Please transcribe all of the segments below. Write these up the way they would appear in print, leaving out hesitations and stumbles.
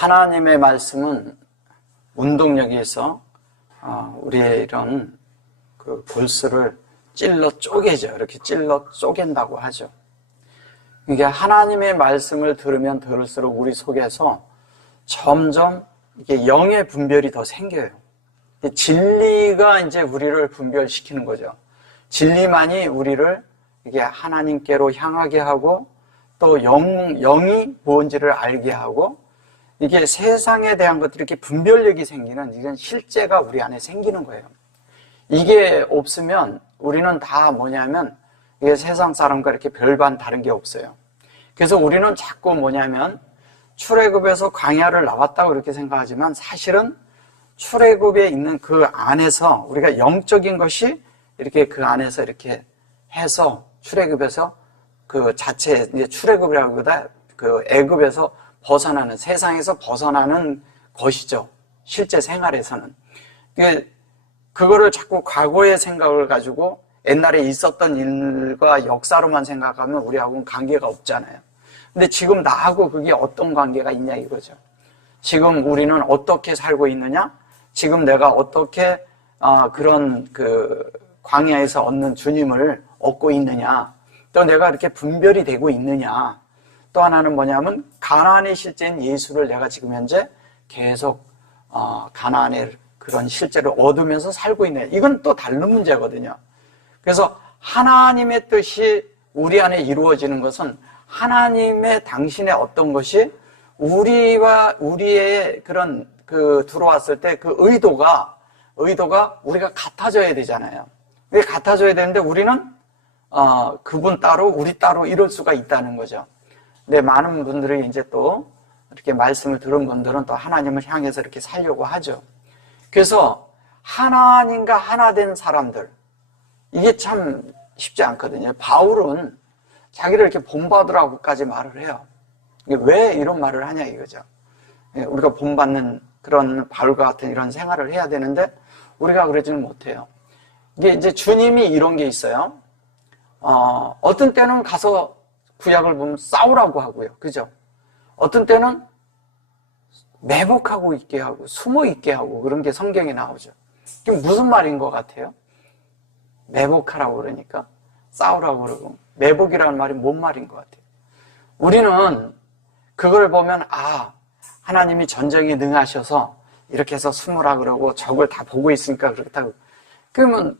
하나님의 말씀은 운동력이 있어 우리의 이런 그 골수를 찔러 쪼개죠. 이렇게 찔러 쪼갠다고 하죠. 이게 하나님의 말씀을 들으면 들을수록 우리 속에서 점점 이게 영의 분별이 더 생겨요. 진리가 이제 우리를 분별시키는 거죠. 진리만이 우리를 이게 하나님께로 향하게 하고 또 영이 뭔지를 알게 하고 이게 세상에 대한 것들이 이렇게 분별력이 생기는 이런 실제가 우리 안에 생기는 거예요. 이게 없으면 우리는 다 뭐냐면 이게 세상 사람과 이렇게 별반 다른 게 없어요. 그래서 우리는 자꾸 뭐냐면 출애굽에서 광야를 나왔다고 그렇게 생각하지만 사실은 출애굽에 있는 그 안에서 우리가 영적인 것이 이렇게 그 안에서 이렇게 해서 출애굽에서 그 자체 이제 출애굽이라기보다 그 애굽에서 벗어나는 세상에서 벗어나는 것이죠. 실제 생활에서는. 그거를 자꾸 과거의 생각을 가지고 옛날에 있었던 일과 역사로만 생각하면 우리하고는 관계가 없잖아요. 근데 지금 나하고 그게 어떤 관계가 있냐 이거죠. 지금 우리는 어떻게 살고 있느냐? 지금 내가 어떻게 그런 그 광야에서 얻는 주님을 얻고 있느냐? 또 내가 이렇게 분별이 되고 있느냐? 또 하나는 뭐냐면 가나안의 실제인 예수를 내가 지금 현재 계속 가나안의 그런 실제를 얻으면서 살고 있느냐? 이건 또 다른 문제거든요. 그래서 하나님의 뜻이 우리 안에 이루어지는 것은 하나님의 당신의 어떤 것이 우리와 우리의 그런 그 들어왔을 때 그 의도가 우리가 같아져야 되잖아요. 왜 같아져야 되는데 우리는 그분 따로 우리 따로 이럴 수가 있다는 거죠. 근데 많은 분들이 이제 또 이렇게 말씀을 들은 분들은 또 하나님을 향해서 이렇게 살려고 하죠. 그래서 하나님과 하나 된 사람들 이게 참 쉽지 않거든요. 바울은 자기를 이렇게 본받으라고까지 말을 해요. 왜 이런 말을 하냐 이거죠. 우리가 본받는 그런 바울과 같은 이런 생활을 해야 되는데 우리가 그러지는 못해요. 이게 이제 주님이 이런 게 있어요. 어떤 때는 가서 구약을 보면 싸우라고 하고요. 그죠? 어떤 때는 매복하고 있게 하고 숨어 있게 하고 그런 게 성경에 나오죠. 그게 무슨 말인 것 같아요? 매복하라고 그러니까 싸우라고 그러고 매복이라는 말이 뭔 말인 것 같아요? 우리는 그걸 보면 하나님이 전쟁에 능하셔서 이렇게 해서 숨으라 그러고 적을 다 보고 있으니까 그렇다고 그러면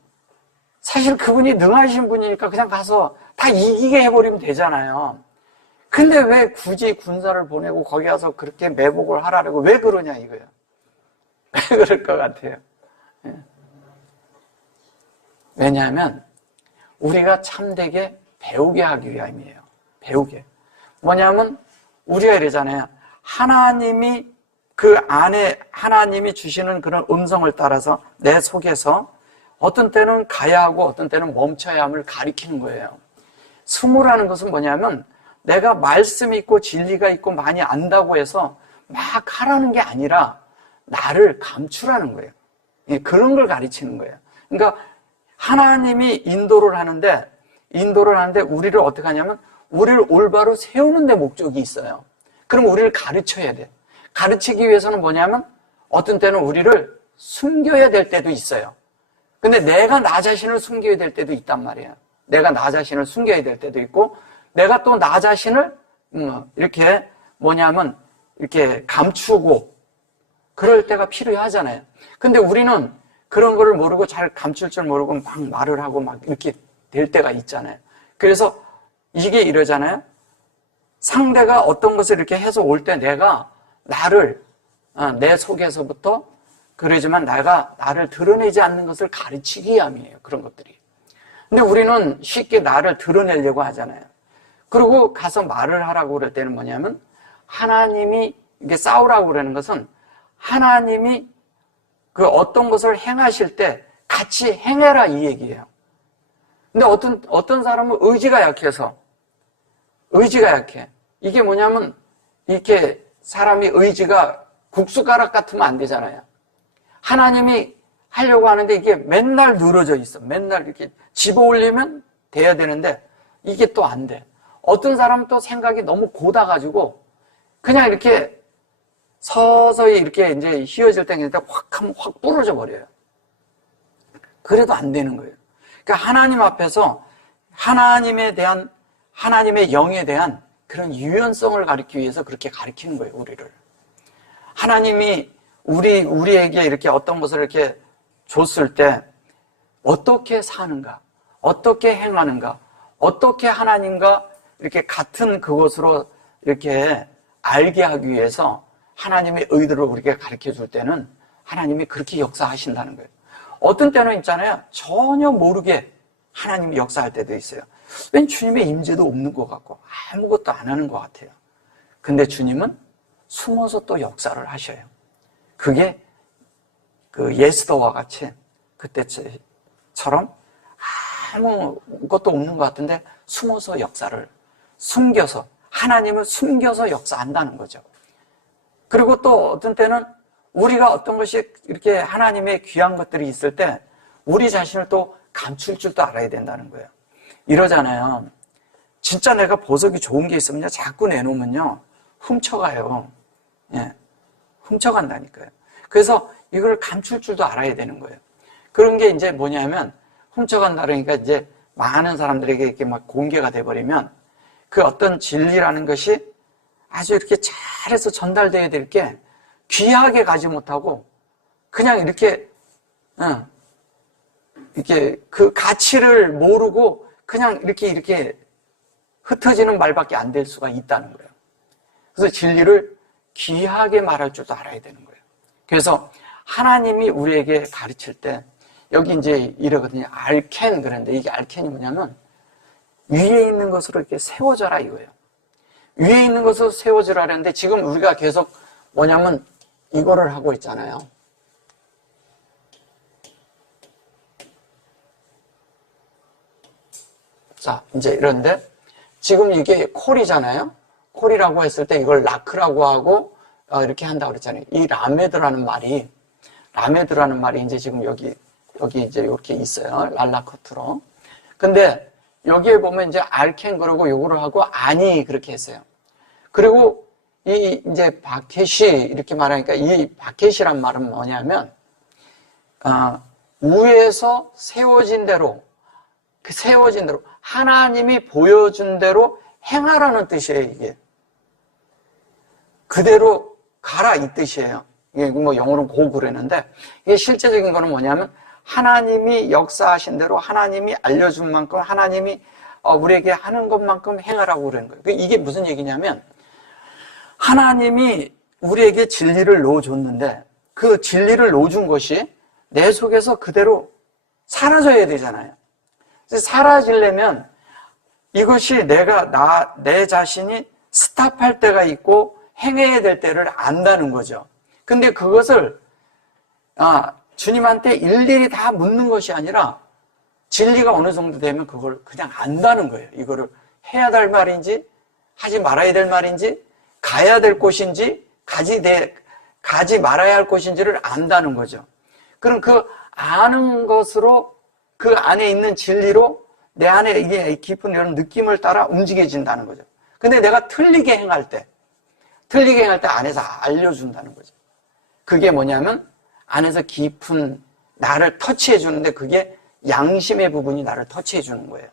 사실 그분이 능하신 분이니까 그냥 가서 다 이기게 해버리면 되잖아요. 근데 왜 굳이 군사를 보내고 거기 가서 그렇게 매복을 하라고 왜 그러냐 이거예요. 왜 그럴 것 같아요? 왜냐하면 우리가 참되게 배우게 하기 위함이에요. 배우게. 뭐냐면 우리가 이러잖아요. 하나님이 그 안에 하나님이 주시는 그런 음성을 따라서 내 속에서 어떤 때는 가야 하고 어떤 때는 멈춰야 함을 가리키는 거예요. 숨으라는 것은 뭐냐면 내가 말씀이 있고 진리가 있고 많이 안다고 해서 막 하라는 게 아니라 나를 감추라는 거예요. 그런 걸 가르치는 거예요. 그러니까 하나님이 인도를 하는데 우리를 어떻게 하냐면 우리를 올바로 세우는 데 목적이 있어요. 그럼 우리를 가르쳐야 돼. 가르치기 위해서는 뭐냐면 어떤 때는 우리를 숨겨야 될 때도 있어요. 근데 내가 나 자신을 숨겨야 될 때도 있단 말이에요. 내가 나 자신을 숨겨야 될 때도 있고 내가 또 나 자신을 이렇게 뭐냐면 이렇게 감추고 그럴 때가 필요하잖아요. 근데 우리는 그런 거를 모르고 잘 감출 줄 모르고 막 말을 하고 막 이렇게 될 때가 있잖아요. 그래서 이게 이러잖아요. 상대가 어떤 것을 이렇게 해서 올 때 내가 나를 내 속에서부터 그러지만 내가 나를 드러내지 않는 것을 가르치기 위함이에요. 그런 것들이. 근데 우리는 쉽게 나를 드러내려고 하잖아요. 그리고 가서 말을 하라고 그럴 때는 뭐냐면 하나님이 이게 싸우라고 그러는 것은 하나님이 그 어떤 것을 행하실 때 같이 행해라 이 얘기예요. 근데 어떤 사람은 의지가 약해. 이게 뭐냐면 이렇게 사람이 의지가 국수가락 같으면 안 되잖아요. 하나님이 하려고 하는데 이게 맨날 늘어져 있어. 맨날 이렇게 집어 올리면 돼야 되는데 이게 또 안 돼. 어떤 사람은 또 생각이 너무 고다가지고 그냥 이렇게 서서히 이렇게 이제 휘어질 때 확 하면 확 부러져 버려요. 그래도 안 되는 거예요. 그러니까 하나님 앞에서 하나님에 대한, 하나님의 영에 대한 그런 유연성을 가리키기 위해서 그렇게 가리키는 거예요, 우리를. 하나님이 우리에게 이렇게 어떤 것을 이렇게 줬을 때 어떻게 사는가, 어떻게 행하는가, 어떻게 하나님과 이렇게 같은 그것으로 이렇게 알게 하기 위해서 하나님의 의도를 우리에게 가르쳐 줄 때는 하나님이 그렇게 역사하신다는 거예요. 어떤 때는 있잖아요. 전혀 모르게 하나님이 역사할 때도 있어요. 왠 주님의 임재도 없는 것 같고 아무것도 안 하는 것 같아요. 근데 주님은 숨어서 또 역사를 하셔요. 그게 그 예스더와 같이 그때처럼 아무것도 없는 것 같은데 숨어서 역사를, 숨겨서, 하나님을 숨겨서 역사한다는 거죠. 그리고 또 어떤 때는 우리가 어떤 것이 이렇게 하나님의 귀한 것들이 있을 때 우리 자신을 또 감출 줄도 알아야 된다는 거예요. 이러잖아요. 진짜 내가 보석이 좋은 게 있으면요, 자꾸 내놓으면요, 훔쳐가요. 예, 훔쳐간다니까요. 그래서 이걸 감출 줄도 알아야 되는 거예요. 그런 게 이제 뭐냐면, 훔쳐간다 그러니까 이제 많은 사람들에게 이렇게 막 공개가 돼버리면 그 어떤 진리라는 것이 아주 이렇게 잘해서 전달돼야 될 게 귀하게 가지 못하고 그냥 이렇게 그 가치를 모르고 그냥 이렇게 흩어지는 말밖에 안 될 수가 있다는 거예요. 그래서 진리를 귀하게 말할 줄도 알아야 되는 거예요. 그래서 하나님이 우리에게 가르칠 때 여기 이제 이러거든요. 알켄 그런데 이게 알켄이 뭐냐면 위에 있는 것으로 이렇게 세워져라 이거예요. 위에 있는 것으로 세워져라 하는데 지금 우리가 계속 뭐냐면 이거를 하고 있잖아요. 자, 이제 이런데 지금 이게 콜이잖아요. 콜이라고 했을 때 이걸 라크라고 하고 이렇게 한다고 그랬잖아요. 이 라메드라는 말이 이제 지금 여기 이제 이렇게 있어요. 랄라커트로. 근데 여기에 보면 이제 알켄 그러고 요거를 하고 아니 그렇게 했어요. 그리고 이 이제 바켓이 이렇게 말하니까 이 바켓이란 말은 뭐냐면 위에서 세워진 대로 하나님이 보여준 대로 행하라는 뜻이에요. 이게 그대로 가라 이 뜻이에요. 이게 뭐 영어로는 고 그랬는데 이게 실제적인 거는 뭐냐면 하나님이 역사하신 대로 하나님이 알려준 만큼 하나님이 우리에게 하는 것만큼 행하라고 그러는 거예요. 이게 무슨 얘기냐면 하나님이 우리에게 진리를 넣어줬는데 그 진리를 넣어준 것이 내 속에서 그대로 사라져야 되잖아요. 그래서 사라지려면 이것이 내 자신이 스탑할 때가 있고 행해야 될 때를 안다는 거죠. 근데 그것을 주님한테 일일이 다 묻는 것이 아니라 진리가 어느 정도 되면 그걸 그냥 안다는 거예요. 이거를 해야 될 말인지 하지 말아야 될 말인지 가야 될 곳인지 가지 말아야 할 곳인지를 안다는 거죠. 그럼 그 아는 것으로 그 안에 있는 진리로 내 안에 이게 깊은 이런 느낌을 따라 움직여진다는 거죠. 근데 내가 틀리게 행할 때 안에서 알려준다는 거죠. 그게 뭐냐면 안에서 깊은 나를 터치해 주는데 그게 양심의 부분이 나를 터치해 주는 거예요.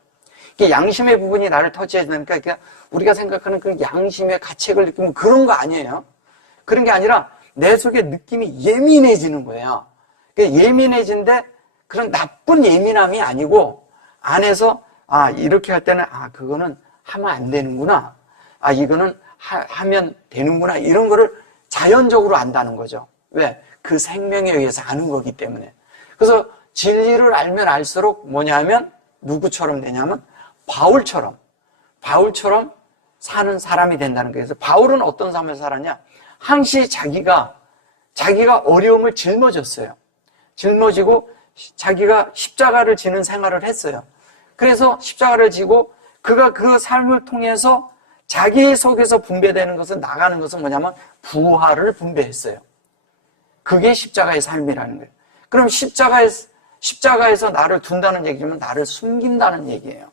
이게 양심의 부분이 나를 터치해 주니까 우리가 생각하는 그 양심의 가책을 느끼면 그런 거 아니에요. 그런 게 아니라 내 속에 느낌이 예민해지는 거예요. 예민해진데 그런 나쁜 예민함이 아니고 안에서 이렇게 할 때는 그거는 하면 안 되는구나. 이거는 하면 되는구나. 이런 거를 자연적으로 안다는 거죠. 왜? 그 생명에 의해서 아는 거기 때문에. 그래서 진리를 알면 알수록 뭐냐면 누구처럼 되냐면 바울처럼 사는 사람이 된다는 거예요. 그래서 바울은 어떤 삶을 살았냐? 항시 자기가 어려움을 짊어졌어요. 짊어지고 자기가 십자가를 지는 생활을 했어요. 그래서 십자가를 지고 그가 그 삶을 통해서 자기 속에서 분배되는 것은 나가는 것은 뭐냐면 부활을 분배했어요. 그게 십자가의 삶이라는 거예요. 그럼 십자가에서 나를 둔다는 얘기면 나를 숨긴다는 얘기예요.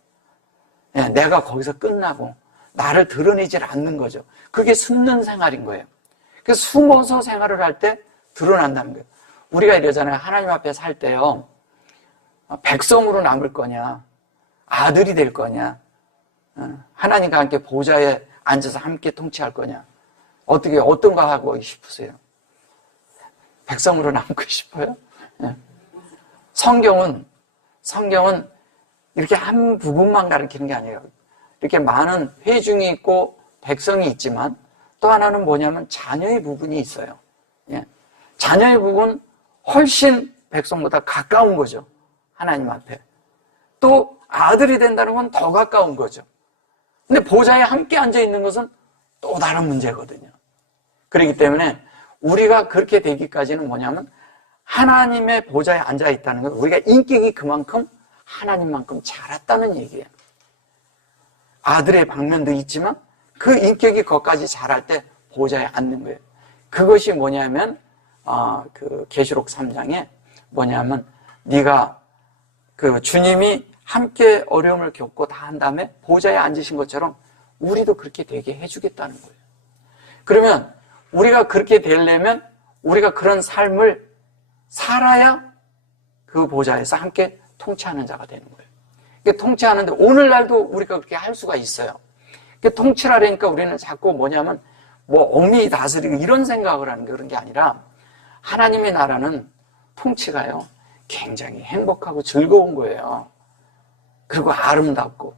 내가 거기서 끝나고 나를 드러내질 않는 거죠. 그게 숨는 생활인 거예요. 그래서 숨어서 생활을 할 때 드러난다는 거예요. 우리가 이러잖아요. 하나님 앞에 살 때요. 백성으로 남을 거냐, 아들이 될 거냐, 하나님과 함께 보좌에 앉아서 함께 통치할 거냐, 어떤 거 하고 싶으세요? 백성으로 남고 싶어요? 성경은 이렇게 한 부분만 가르치는 게 아니에요. 이렇게 많은 회중이 있고 백성이 있지만 또 하나는 뭐냐면 자녀의 부분이 있어요. 자녀의 부분은 훨씬 백성보다 가까운 거죠. 하나님 앞에. 또 아들이 된다는 건 더 가까운 거죠. 근데 보좌에 함께 앉아 있는 것은 또 다른 문제거든요. 그렇기 때문에 우리가 그렇게 되기까지는 뭐냐면 하나님의 보좌에 앉아 있다는 건 우리가 인격이 그만큼 하나님만큼 자랐다는 얘기예요. 아들의 방면도 있지만 그 인격이 거기까지 자랄 때 보좌에 앉는 거예요. 그것이 뭐냐면 그 계시록 3장에 뭐냐면 네가 그 주님이 함께 어려움을 겪고 다 한 다음에 보좌에 앉으신 것처럼 우리도 그렇게 되게 해주겠다는 거예요. 그러면 우리가 그렇게 되려면 우리가 그런 삶을 살아야 그 보좌에서 함께 통치하는 자가 되는 거예요. 통치하는데 오늘날도 우리가 그렇게 할 수가 있어요. 통치하려니까 우리는 자꾸 뭐냐면 엄히 다스리고 이런 생각을 하는 게 그런 게 아니라 하나님의 나라는 통치가요 굉장히 행복하고 즐거운 거예요. 그리고 아름답고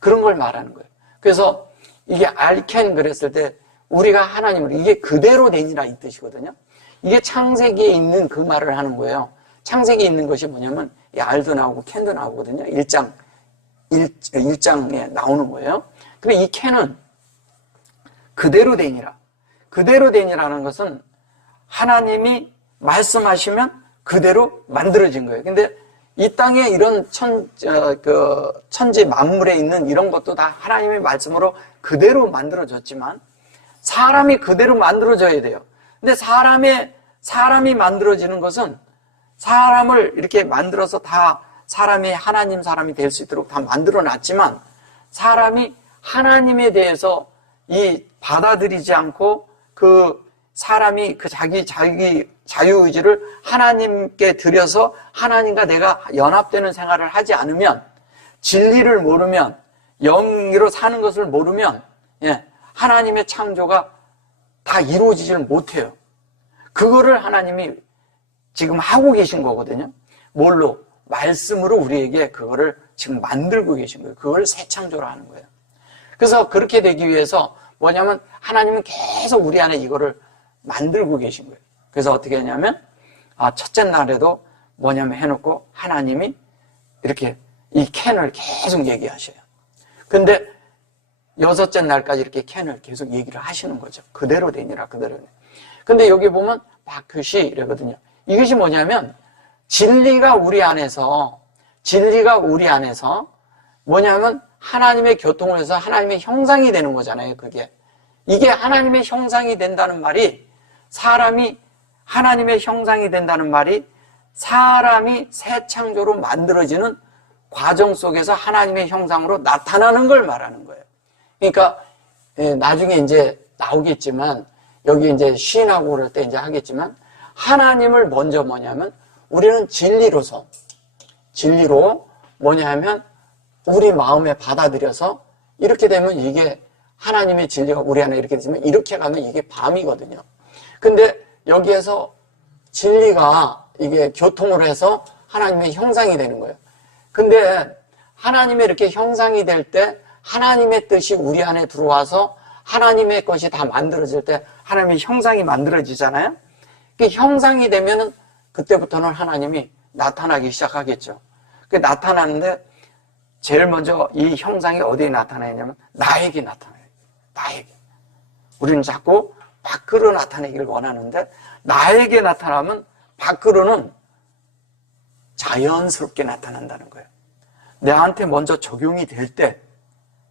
그런 걸 말하는 거예요. 그래서 이게 알켄 그랬을 때 우리가 하나님을 이게 그대로 되니라 이 뜻이거든요. 이게 창세기에 있는 그 말을 하는 거예요. 창세기에 있는 것이 뭐냐면 이 알도 나오고 캔도 나오거든요. 1장에 나오는 거예요. 근데 이 캔은 그대로 되니라. 그대로 되니라는 것은 하나님이 말씀하시면 그대로 만들어진 거예요. 근데 이 땅에 이런 천지 만물에 있는 이런 것도 다 하나님의 말씀으로 그대로 만들어졌지만 사람이 그대로 만들어져야 돼요. 근데 사람이 만들어지는 것은 사람을 이렇게 만들어서 다 사람이 하나님 사람이 될 수 있도록 다 만들어 놨지만 사람이 하나님에 대해서 받아들이지 않고 그 사람이 그 자기 자유의지를 하나님께 드려서 하나님과 내가 연합되는 생활을 하지 않으면 진리를 모르면 영으로 사는 것을 모르면 하나님의 창조가 다 이루어지지를 못해요. 그거를 하나님이 지금 하고 계신 거거든요. 뭘로? 말씀으로 우리에게 그거를 지금 만들고 계신 거예요. 그걸 새 창조로 하는 거예요. 그래서 그렇게 되기 위해서 뭐냐면 하나님은 계속 우리 안에 이거를 만들고 계신 거예요. 그래서 어떻게 했냐면 첫째 날에도 뭐냐면 해놓고 하나님이 이렇게 이 캔을 계속 얘기하셔요. 근데 여섯째 날까지 이렇게 캔을 계속 얘기를 하시는 거죠. 그대로 되니라 그대로 되니라. 근데 여기 보면 바큐시 이러거든요. 이것이 뭐냐면 진리가 우리 안에서 뭐냐면 하나님의 교통을 해서 하나님의 형상이 되는 거잖아요. 이게 하나님의 형상이 된다는 말이 사람이 하나님의 형상이 된다는 말이 사람이 새 창조로 만들어지는 과정 속에서 하나님의 형상으로 나타나는 걸 말하는 거예요. 그러니까 나중에 이제 나오겠지만 여기 이제 시인하고 그럴 때 이제 하겠지만 하나님을 먼저 뭐냐면 우리는 진리로 뭐냐면 우리 마음에 받아들여서 이렇게 되면 이게 하나님의 진리가 우리 안에 이렇게 되면 이렇게 가면 이게 밤이거든요. 근데 여기에서 진리가 이게 교통을 해서 하나님의 형상이 되는 거예요. 근데 하나님의 이렇게 형상이 될 때 하나님의 뜻이 우리 안에 들어와서 하나님의 것이 다 만들어질 때 하나님의 형상이 만들어지잖아요. 그 형상이 되면은 그때부터는 하나님이 나타나기 시작하겠죠. 그 나타나는데 제일 먼저 이 형상이 어디에 나타나냐면 나에게 나타나요. 나에게. 우리는 자꾸 밖으로 나타내기를 원하는데 나에게 나타나면 밖으로는 자연스럽게 나타난다는 거예요. 내한테 먼저 적용이 될 때,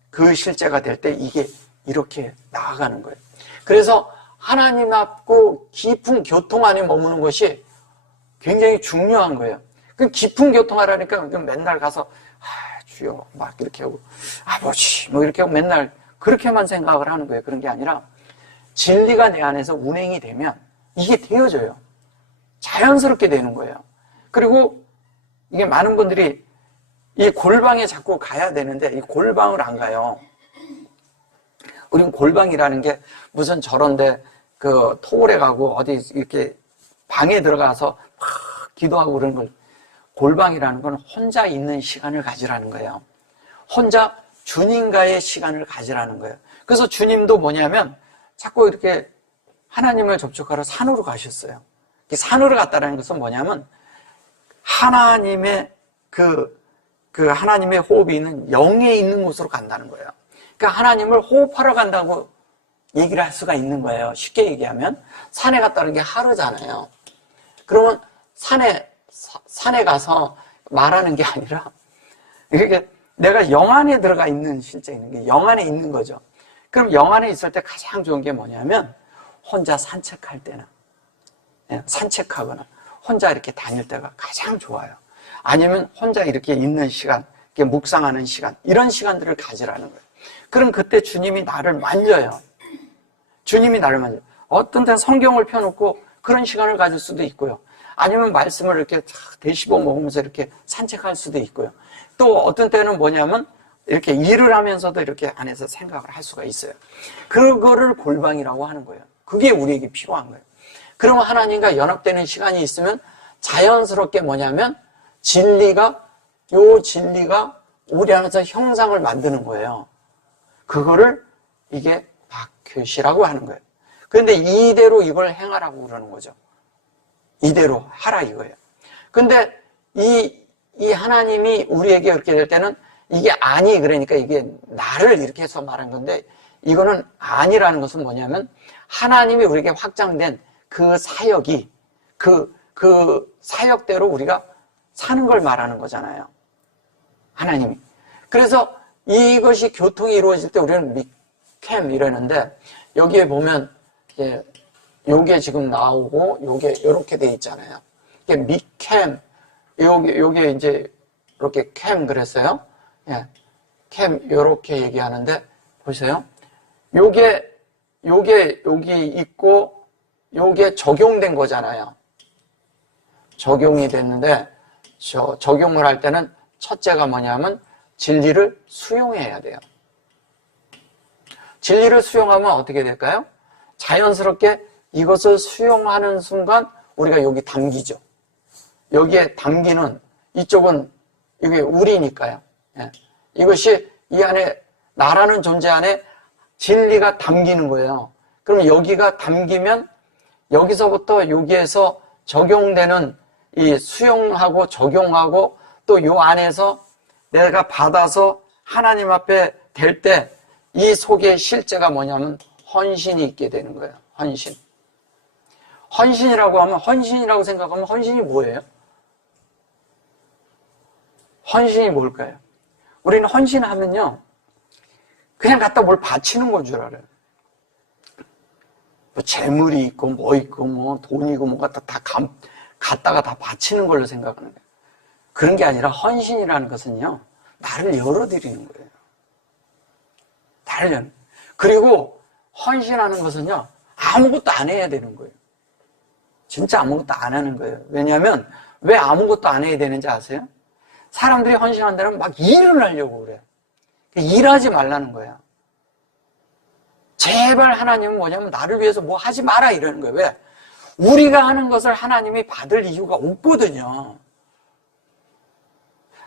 그 실제가 될 때 이게 이렇게 나아가는 거예요. 그래서 하나님 앞고 깊은 교통 안에 머무는 것이 굉장히 중요한 거예요. 그 깊은 교통하라니까 맨날 가서 주여 막 이렇게 하고 아버지 뭐 이렇게 하고 맨날 그렇게만 생각을 하는 거예요. 그런 게 아니라 진리가 내 안에서 운행이 되면 이게 되어져요. 자연스럽게 되는 거예요. 그리고 이게 많은 분들이 이 골방에 자꾸 가야 되는데 이 골방을 안 가요. 우리는 골방이라는 게 무슨 저런데 그 토굴에 가고 어디 이렇게 방에 들어가서 막 기도하고 그러는 걸, 골방이라는 건 혼자 있는 시간을 가지라는 거예요. 혼자 주님과의 시간을 가지라는 거예요. 그래서 주님도 뭐냐면 자꾸 이렇게 하나님을 접촉하러 산으로 가셨어요. 산으로 갔다는 것은 뭐냐면 하나님의 그 하나님의 호흡이 있는 영에 있는 곳으로 간다는 거예요. 그러니까 하나님을 호흡하러 간다고 얘기를 할 수가 있는 거예요. 쉽게 얘기하면 산에 갔다는 게 하루잖아요. 그러면 산에 가서 말하는 게 아니라 이렇게 내가 영 안에 들어가 있는, 실제 있는 게 영 안에 있는 거죠. 그럼 영 안에 있을 때 가장 좋은 게 뭐냐면 혼자 산책할 때나 산책하거나 혼자 이렇게 다닐 때가 가장 좋아요. 아니면 혼자 이렇게 있는 시간, 이렇게 묵상하는 시간, 이런 시간들을 가지라는 거예요. 그럼 그때 주님이 나를 만져요. 주님이 나를 만져요. 어떤 때는 성경을 펴놓고 그런 시간을 가질 수도 있고요. 아니면 말씀을 이렇게 대시보 먹으면서 이렇게 산책할 수도 있고요. 또 어떤 때는 뭐냐면 이렇게 일을 하면서도 이렇게 안에서 생각을 할 수가 있어요. 그거를 골방이라고 하는 거예요. 그게 우리에게 필요한 거예요. 그러면 하나님과 연합되는 시간이 있으면 자연스럽게 뭐냐면 진리가 우리 안에서 형상을 만드는 거예요. 그거를 이게 박효시라고 하는 거예요. 그런데 이대로 이걸 행하라고 그러는 거죠. 이대로 하라 이거예요. 근데 이 하나님이 우리에게 그렇게 될 때는 이게 아니, 그러니까 이게 나를 이렇게 해서 말한 건데, 이거는 아니라는 것은 뭐냐면 하나님이 우리에게 확장된 그 사역이 그 사역대로 우리가 사는 걸 말하는 거잖아요. 하나님이. 그래서 이것이 교통이 이루어질 때 우리는 미캠 이러는데, 여기에 보면 요게 지금 나오고 요게 요렇게 돼 있잖아요. 이게 미캠, 요게 이제 이렇게 캠 그랬어요. 예. 캠 요렇게 얘기하는데 보세요. 요게 여기 있고 요게 적용된 거잖아요. 적용이 됐는데 적용을 할 때는 첫째가 뭐냐면 진리를 수용해야 돼요. 진리를 수용하면 어떻게 될까요? 자연스럽게 이것을 수용하는 순간 우리가 여기 담기죠. 여기에 담기는, 이쪽은 이게 우리니까요. 예. 이것이 이 안에, 나라는 존재 안에 진리가 담기는 거예요. 그럼 여기가 담기면 여기서부터 여기에서 적용되는 이 수용하고 적용하고 또 요 안에서 내가 받아서 하나님 앞에 될 때 이 속에 실제가 뭐냐면 헌신이 있게 되는 거예요. 헌신. 헌신이라고 하면, 헌신이라고 생각하면 헌신이 뭐예요? 헌신이 뭘까요? 우리는 헌신하면요, 그냥 갖다 뭘 바치는 건 줄 알아요. 뭐 재물이 있고 뭐 있고 뭐 돈이고 뭐 갖다가 다 바치는 걸로 생각하는 거예요. 그런 게 아니라 헌신이라는 것은요, 나를 열어드리는 거예요. 나를 열어. 그리고 헌신하는 것은요, 아무것도 안 해야 되는 거예요. 진짜 아무것도 안 하는 거예요. 왜냐하면 왜 아무것도 안 해야 되는지 아세요? 사람들이 헌신한다면 막 일을 하려고 그래요. 일하지 말라는 거예요. 제발 하나님은 뭐냐면 나를 위해서 뭐 하지 마라 이러는 거예요. 왜? 우리가 하는 것을 하나님이 받을 이유가 없거든요.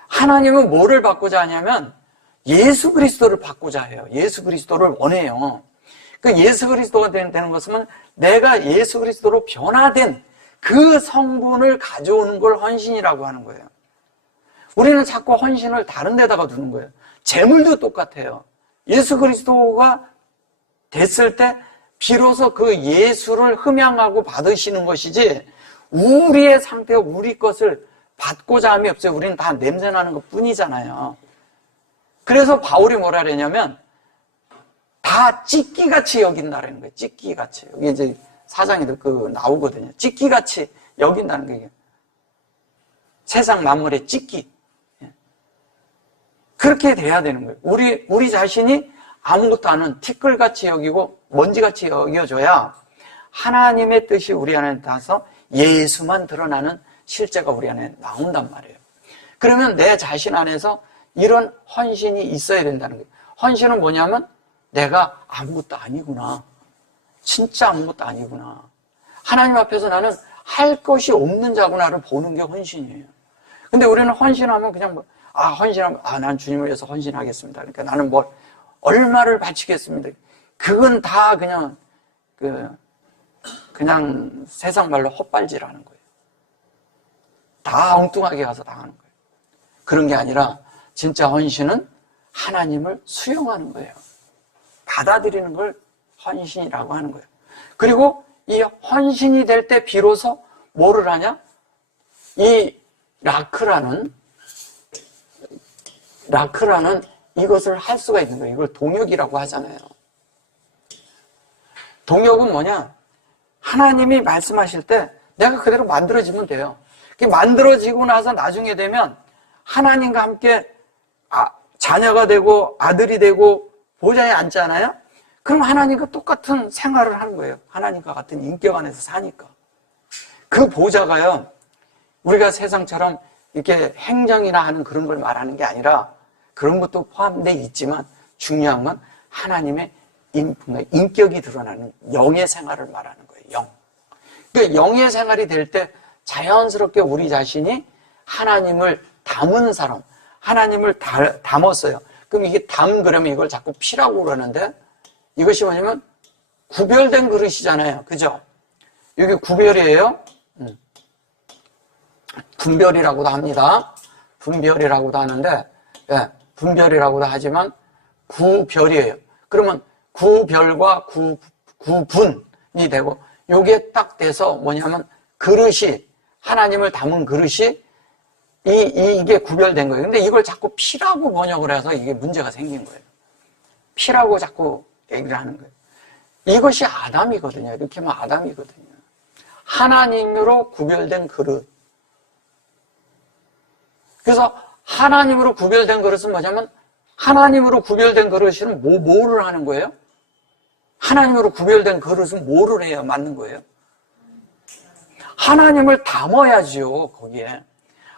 하나님은 뭐를 받고자 하냐면 예수 그리스도를 받고자 해요. 예수 그리스도를 원해요. 그 예수 그리스도가 되는 것은 내가 예수 그리스도로 변화된 그 성분을 가져오는 걸 헌신이라고 하는 거예요. 우리는 자꾸 헌신을 다른 데다가 두는 거예요. 재물도 똑같아요. 예수 그리스도가 됐을 때 비로소 그 예수를 흠양하고 받으시는 것이지 우리의 상태와 우리 것을 받고자 함이 없어요. 우리는 다 냄새나는 것 뿐이잖아요. 그래서 바울이 뭐라 그러냐면 다 찢기같이 여긴다라는 거예요. 찢기같이. 여기 이제 사장에도 나오거든요. 찢기같이 여긴다는 거예요. 세상 만물의 찢기. 그렇게 돼야 되는 거예요. 우리 자신이 아무것도 안 하는 티끌같이 여기고 먼지같이 여겨줘야 하나님의 뜻이 우리 안에 닿아서 예수만 드러나는 실제가 우리 안에 나온단 말이에요. 그러면 내 자신 안에서 이런 헌신이 있어야 된다는 거예요. 헌신은 뭐냐면 내가 아무것도 아니구나. 진짜 아무것도 아니구나. 하나님 앞에서 나는 할 것이 없는 자구나를 보는 게 헌신이에요. 근데 우리는 헌신하면 그냥 헌신하면, 난 주님을 위해서 헌신하겠습니다. 그러니까 나는 얼마를 바치겠습니다. 그건 다 그냥 세상 말로 헛발질하는 거예요. 다 엉뚱하게 가서 당하는 거예요. 그런 게 아니라 진짜 헌신은 하나님을 수용하는 거예요. 받아들이는 걸 헌신이라고 하는 거예요. 그리고 이 헌신이 될 때 비로소 뭐를 하냐? 이 라크라는 이것을 할 수가 있는 거예요. 이걸 동역이라고 하잖아요. 동역은 뭐냐? 하나님이 말씀하실 때 내가 그대로 만들어지면 돼요. 만들어지고 나서 나중에 되면 하나님과 함께 자녀가 되고 아들이 되고 보좌에 앉잖아요. 그럼 하나님과 똑같은 생활을 하는 거예요. 하나님과 같은 인격 안에서 사니까. 그 보좌가요, 우리가 세상처럼 이렇게 행정이나 하는 그런 걸 말하는 게 아니라, 그런 것도 포함되어 있지만 중요한 건 하나님의 인격이 드러나는 영의 생활을 말하는 거예요. 영. 그러니까 영의 생활이 될 때 자연스럽게 우리 자신이 하나님을 담은 사람, 하나님을 담았어요. 그럼 이게 그러면 이걸 자꾸 피라고 그러는데, 이것이 뭐냐면 구별된 그릇이잖아요. 그죠? 여기 구별이에요. 분별이라고도 합니다. 분별이라고도 하는데, 분별이라고도 하지만 구별이에요. 그러면 구별과 구분이 되고, 요게 딱 돼서 뭐냐면 그릇이, 하나님을 담은 그릇이 이게 구별된 거예요. 근데 이걸 자꾸 피라고 번역을 해서 이게 문제가 생긴 거예요. 피라고 자꾸 얘기를 하는 거예요. 이것이 아담이거든요. 이렇게 하면 아담이거든요. 하나님으로 구별된 그릇. 그래서 하나님으로 구별된 그릇은 뭐냐면, 하나님으로 구별된 그릇은 뭐를 하는 거예요? 하나님으로 구별된 그릇은 뭐를 해야 맞는 거예요? 하나님을 담아야지요, 거기에.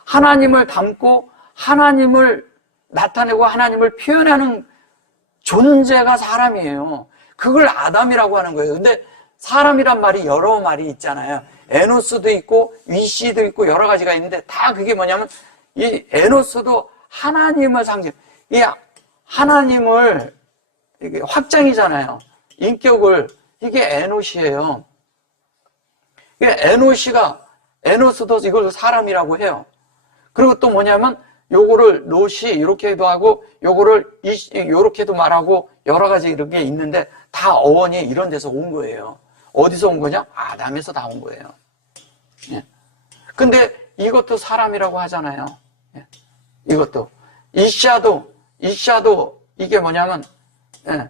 하나님을 담고 하나님을 나타내고 하나님을 표현하는 존재가 사람이에요. 그걸 아담이라고 하는 거예요. 근데 사람이란 말이 여러 말이 있잖아요. 에노스도 있고 위시도 있고 여러 가지가 있는데, 다 그게 뭐냐면 이 에노스도 하나님을 상징, 이 하나님을, 이게 확장이잖아요. 인격을, 이게 에노시예요. 이게 에노스도 이걸 사람이라고 해요. 그리고 또 뭐냐면 요거를 노시 이렇게도 하고 요거를 요렇게도 말하고 여러 가지 이런 게 있는데, 다 어원이 이런 데서 온 거예요. 어디서 온 거냐? 아담에서 다 온 거예요. 예. 근데 이것도 사람이라고 하잖아요. 예. 이것도 이샤도 이게 뭐냐면, 예.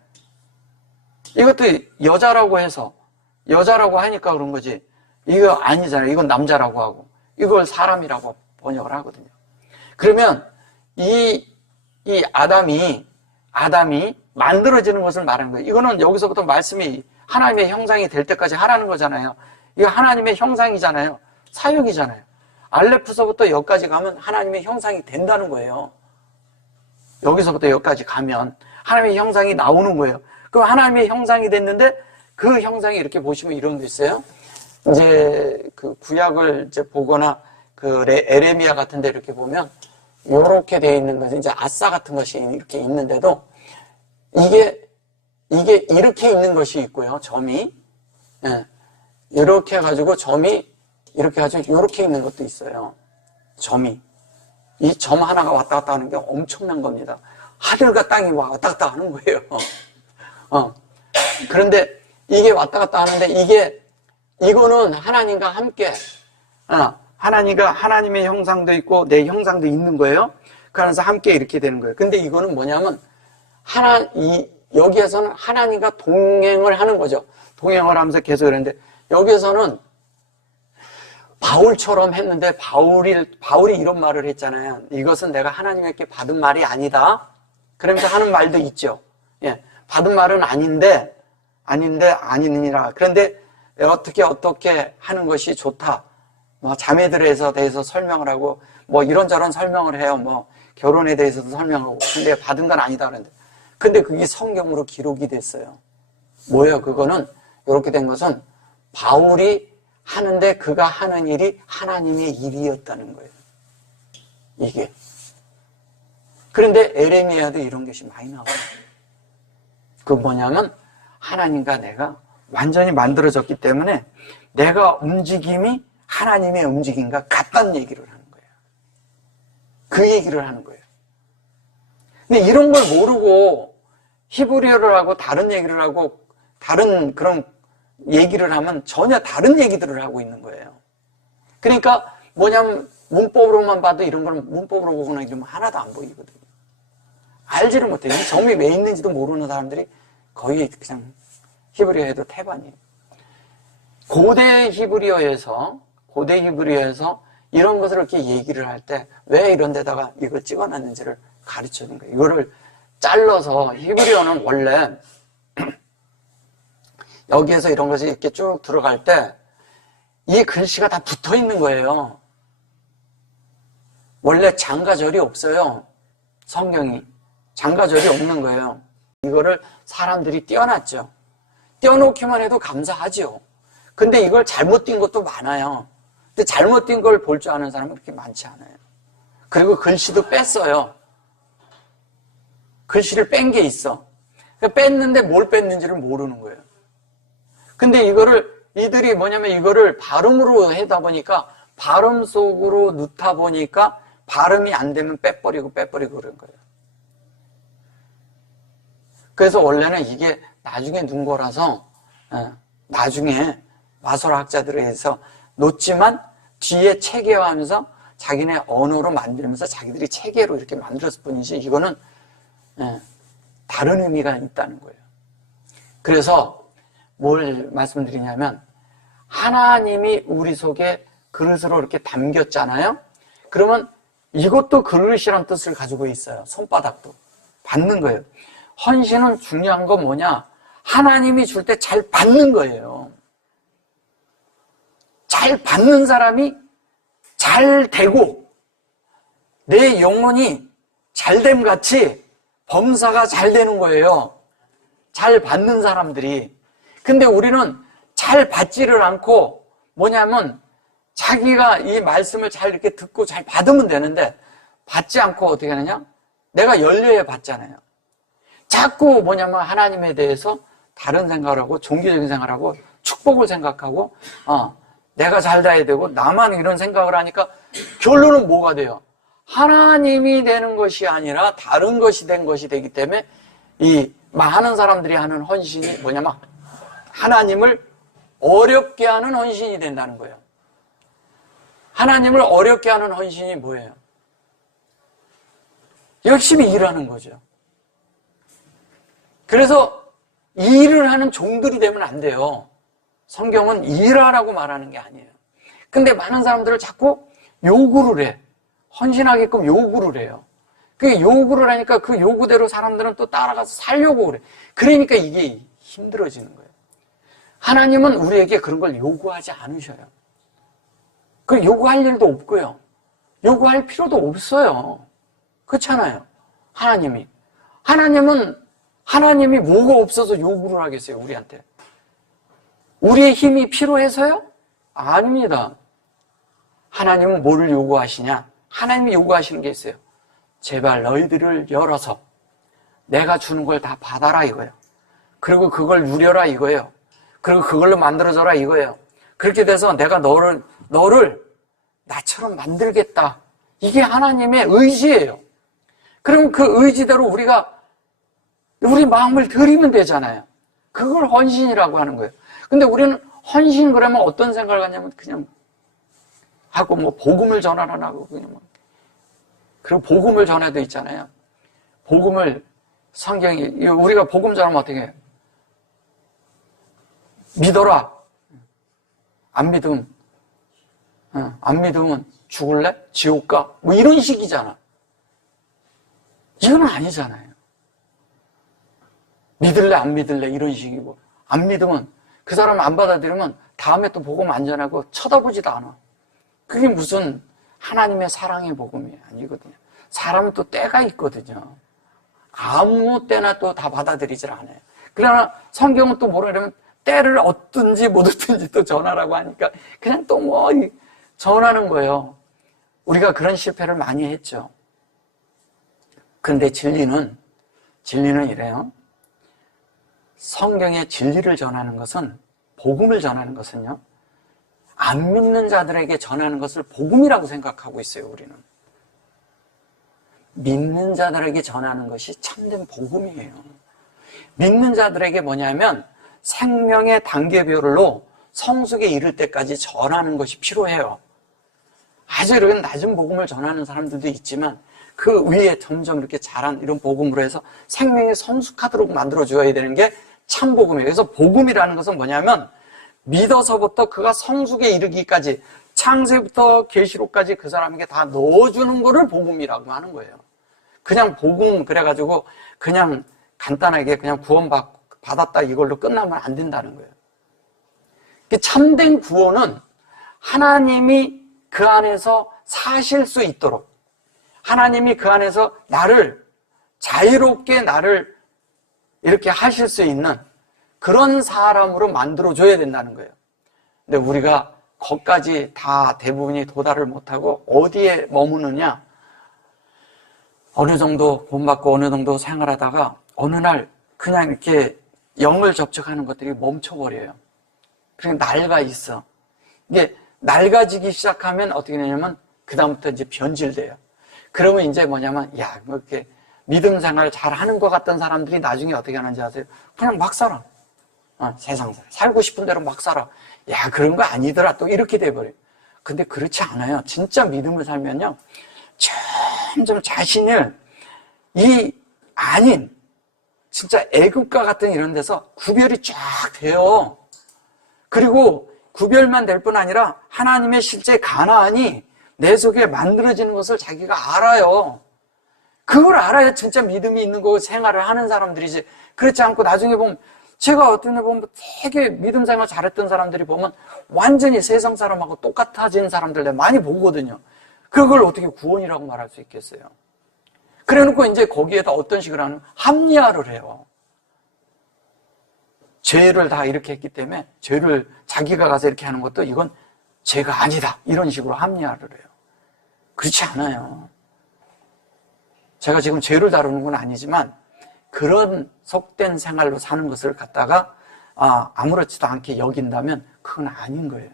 이것도 여자라고 해서 여자라고 하니까 그런 거지, 이거 아니잖아요. 이건 남자라고 하고 이걸 사람이라고 번역을 하거든요. 그러면 이 아담이 만들어지는 것을 말하는 거예요. 이거는 여기서부터 말씀이 하나님의 형상이 될 때까지 하라는 거잖아요. 이거 하나님의 형상이잖아요. 사역이잖아요. 알레프서부터 여기까지 가면 하나님의 형상이 된다는 거예요. 여기서부터 여기까지 가면 하나님의 형상이 나오는 거예요. 그럼 하나님의 형상이 됐는데, 그 형상이 이렇게 보시면 이런 게 있어요. 이제 그 구약을 이제 보거나 그 에레미야 같은 데 이렇게 보면 요렇게 되어 있는 것은 이제 아싸 같은 것이 이렇게 있는데도, 이게 이렇게 있는 것이 있고요. 점이, 예. 이렇게 해가지고 점이 이렇게 해가지고 이렇게 있는 것도 있어요. 점이. 이 점 하나가 왔다 갔다 하는 게 엄청난 겁니다. 하늘과 땅이 왔다 갔다 하는 거예요. 그런데 이게 왔다 갔다 하는데, 이거는 하나님과 함께, 하나님의 형상도 있고 내 형상도 있는 거예요. 그래서 함께 이렇게 되는 거예요. 근데 이거는 뭐냐면, 여기에서는 하나님과 동행을 하는 거죠. 동행을 하면서 계속 그랬는데, 여기에서는 바울처럼 했는데, 바울이 이런 말을 했잖아요. 이것은 내가 하나님께 받은 말이 아니다. 그러면서 하는 말도 있죠. 예, 받은 말은 아닌데, 아닌데 아니니라. 그런데 어떻게 하는 것이 좋다. 뭐 자매들에 대해서 설명을 하고 뭐 이런저런 설명을 해요. 뭐 결혼에 대해서도 설명하고. 근데 받은 건 아니다 그런데. 근데 그게 성경으로 기록이 됐어요. 뭐예요? 그거는 이렇게 된 것은 바울이 하는데 그가 하는 일이 하나님의 일이었다는 거예요. 이게. 그런데 에레미야도 이런 것이 많이 나와요. 그 뭐냐면 하나님과 내가 완전히 만들어졌기 때문에 내가 움직임이 하나님의 움직임과 같다는 얘기를 하는 거예요. 그 얘기를 하는 거예요. 근데 이런 걸 모르고 히브리어를 하고 다른 얘기를 하고 다른 그런 얘기를 하면 전혀 다른 얘기들을 하고 있는 거예요. 그러니까 뭐냐면 문법으로만 봐도 이런 걸 문법으로 보거나 이러면 하나도 안 보이거든요. 알지를 못해요. 이 점이 왜 있는지도 모르는 사람들이 거의 그냥 히브리어 해도 태반이에요. 고대 히브리어에서 이런 것을 이렇게 얘기를 할 때 왜 이런 데다가 이걸 찍어놨는지를 가르쳐 준 거예요. 이거를 잘라서 히브리어는 원래 여기에서 이런 것이 이렇게 쭉 들어갈 때 이 글씨가 다 붙어 있는 거예요. 원래 장가절이 없어요. 성경이. 장가절이 없는 거예요. 이거를 사람들이 띄워놨죠. 띄워놓기만 해도 감사하죠. 근데 이걸 잘못 띈 것도 많아요. 근데 잘못 띈 걸 볼 줄 아는 사람은 그렇게 많지 않아요. 그리고 글씨도 뺐어요. 글씨를 뺀 게 있어. 뺐는데 뭘 뺐는지를 모르는 거예요. 근데 이들이 뭐냐면 이거를 발음으로 하다 보니까 발음 속으로 넣다 보니까 발음이 안 되면 빼버리고 그런 거예요. 그래서 원래는 이게 나중에 넣은 거라서 나중에 마소라 학자들에 의해서 놓지만 뒤에 체계화하면서 자기네 언어로 만들면서 자기들이 체계로 이렇게 만들었을 뿐이지 이거는 다른 의미가 있다는 거예요. 그래서 뭘 말씀드리냐면 하나님이 우리 속에 그릇으로 이렇게 담겼잖아요. 그러면 이것도 그릇이란 뜻을 가지고 있어요. 손바닥도 받는 거예요. 헌신은 중요한 건 뭐냐? 하나님이 줄 때 잘 받는 거예요. 잘 받는 사람이 잘 되고 내 영혼이 잘됨 같이 범사가 잘 되는 거예요. 잘 받는 사람들이. 근데 우리는 잘 받지를 않고 뭐냐면 자기가 이 말씀을 잘 이렇게 듣고 잘 받으면 되는데 받지 않고 어떻게 하느냐? 내가 열려야 받잖아요. 자꾸 뭐냐면 하나님에 대해서 다른 생각을 하고 종교적인 생각을 하고 축복을 생각하고 내가 잘 돼야 되고 나만 이런 생각을 하니까 결론은 뭐가 돼요? 하나님이 되는 것이 아니라 다른 것이 된 것이 되기 때문에 이 많은 사람들이 하는 헌신이 뭐냐면 하나님을 어렵게 하는 헌신이 된다는 거예요. 하나님을 어렵게 하는 헌신이 뭐예요? 열심히 일하는 거죠. 그래서 일을 하는 종들이 되면 안 돼요. 성경은 일하라고 말하는 게 아니에요. 근데 많은 사람들을 자꾸 요구를 해. 헌신하게끔 요구를 해요. 그 요구를 하니까 그 요구대로 사람들은 또 따라가서 살려고 그래. 그러니까 이게 힘들어지는 거예요. 하나님은 우리에게 그런 걸 요구하지 않으셔요. 그 요구할 일도 없고요. 요구할 필요도 없어요. 그렇잖아요. 하나님이 뭐가 없어서 요구를 하겠어요, 우리한테. 우리의 힘이 필요해서요? 아닙니다. 하나님은 뭐를 요구하시냐? 하나님이 요구하시는 게 있어요. 제발 너희들을 열어서 내가 주는 걸 다 받아라 이거예요. 그리고 그걸 누려라 이거예요. 그리고 그걸로 만들어져라 이거예요. 그렇게 돼서 내가 너를 나처럼 만들겠다. 이게 하나님의 의지예요. 그럼 그 의지대로 우리 마음을 드리면 되잖아요. 그걸 헌신이라고 하는 거예요. 근데 우리는 헌신 그러면 어떤 생각을 하냐면 그냥 하고 뭐 복음을 전하라 하고 그냥 뭐. 그리고 복음을 전해도 있잖아요. 복음을 성경이 우리가 복음 전하면 어떻게 해요? 믿어라. 안 믿으면 죽을래? 지옥 가? 뭐 이런 식이잖아. 이건 아니잖아요. 믿을래 안 믿을래 이런 식이고 안 믿으면, 그 사람 안 받아들이면 다음에 또 복음 안 전하고 쳐다보지도 않아. 그게 무슨 하나님의 사랑의 복음이 아니거든요. 사람은 또 때가 있거든요. 아무 때나 또 다 받아들이질 않아요. 그러나 성경은 또 뭐라 그러면 때를 얻든지 못 얻든지 또 전하라고 하니까 그냥 또 뭐 전하는 거예요. 우리가 그런 실패를 많이 했죠. 그런데 진리는 이래요. 성경의 진리를 전하는 것은, 복음을 전하는 것은요, 안 믿는 자들에게 전하는 것을 복음이라고 생각하고 있어요, 우리는. 믿는 자들에게 전하는 것이 참된 복음이에요. 믿는 자들에게 뭐냐면 생명의 단계별로 성숙에 이를 때까지 전하는 것이 필요해요. 아주 이런 낮은 복음을 전하는 사람들도 있지만 그 위에 점점 이렇게 자란 이런 복음으로 해서 생명이 성숙하도록 만들어줘야 되는 게 참 복음이에요. 그래서 복음이라는 것은 뭐냐면 믿어서부터 그가 성숙에 이르기까지, 창세부터 계시록까지 그 사람에게 다 넣어주는 거를 복음이라고 하는 거예요. 그냥 복음 그래가지고 그냥 간단하게 그냥 구원받았다 이걸로 끝나면 안 된다는 거예요. 참된 구원은 하나님이 그 안에서 사실 수 있도록, 하나님이 그 안에서 나를 자유롭게 나를 이렇게 하실 수 있는 그런 사람으로 만들어줘야 된다는 거예요. 근데 우리가 거기까지 다 대부분이 도달을 못하고 어디에 머무느냐, 어느 정도 본받고 어느 정도 생활하다가 어느 날 그냥 이렇게 영을 접촉하는 것들이 멈춰버려요. 그냥 낡아 있어. 이게 낡아지기 시작하면 어떻게 되냐면 그다음부터 이제 변질돼요. 그러면 이제 뭐냐면 뭐 이렇게 믿음 생활 잘 하는 것 같던 사람들이 나중에 어떻게 하는지 아세요? 그냥 막 살아. 세상 살고 싶은 대로 막 살아. 그런 거 아니더라. 또 이렇게 돼버려요. 근데 그렇지 않아요. 진짜 믿음을 살면요, 점점 자신을 아닌 진짜 애국가 같은 이런 데서 구별이 쫙 돼요. 그리고 구별만 될 뿐 아니라 하나님의 실제 가나안이 내 속에 만들어지는 것을 자기가 알아요. 그걸 알아야 진짜 믿음이 있는 거고 생활을 하는 사람들이지. 그렇지 않고 나중에 보면, 제가 어떤 데 보면 되게 믿음 생활 잘했던 사람들이 보면 완전히 세상 사람하고 똑같아진 사람들 내가 많이 보거든요. 그걸 어떻게 구원이라고 말할 수 있겠어요? 그래 놓고 이제 거기에다 어떤 식으로 하는, 합리화를 해요. 죄를 다 이렇게 했기 때문에 죄를 자기가 가서 이렇게 하는 것도 이건 죄가 아니다, 이런 식으로 합리화를 해요. 그렇지 않아요. 제가 지금 죄를 다루는 건 아니지만 그런 속된 생활로 사는 것을 갖다가 아무렇지도 않게 여긴다면 그건 아닌 거예요.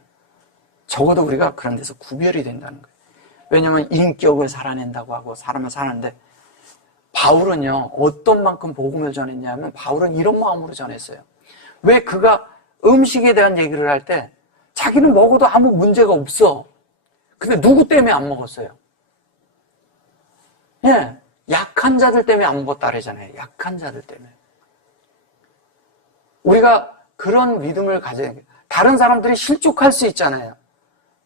적어도 우리가 그런 데서 구별이 된다는 거예요. 왜냐하면 인격을 살아낸다고 하고 사람을 사는데, 바울은요 어떤 만큼 복음을 전했냐면 바울은 이런 마음으로 전했어요. 왜 그가 음식에 대한 얘기를 할 때 자기는 먹어도 아무 문제가 없어. 근데 누구 때문에 안 먹었어요? 약한 자들 때문에 안 먹었다 그러잖아요. 약한 자들 때문에. 우리가 그런 믿음을 가져야 돼요. 다른 사람들이 실족할 수 있잖아요.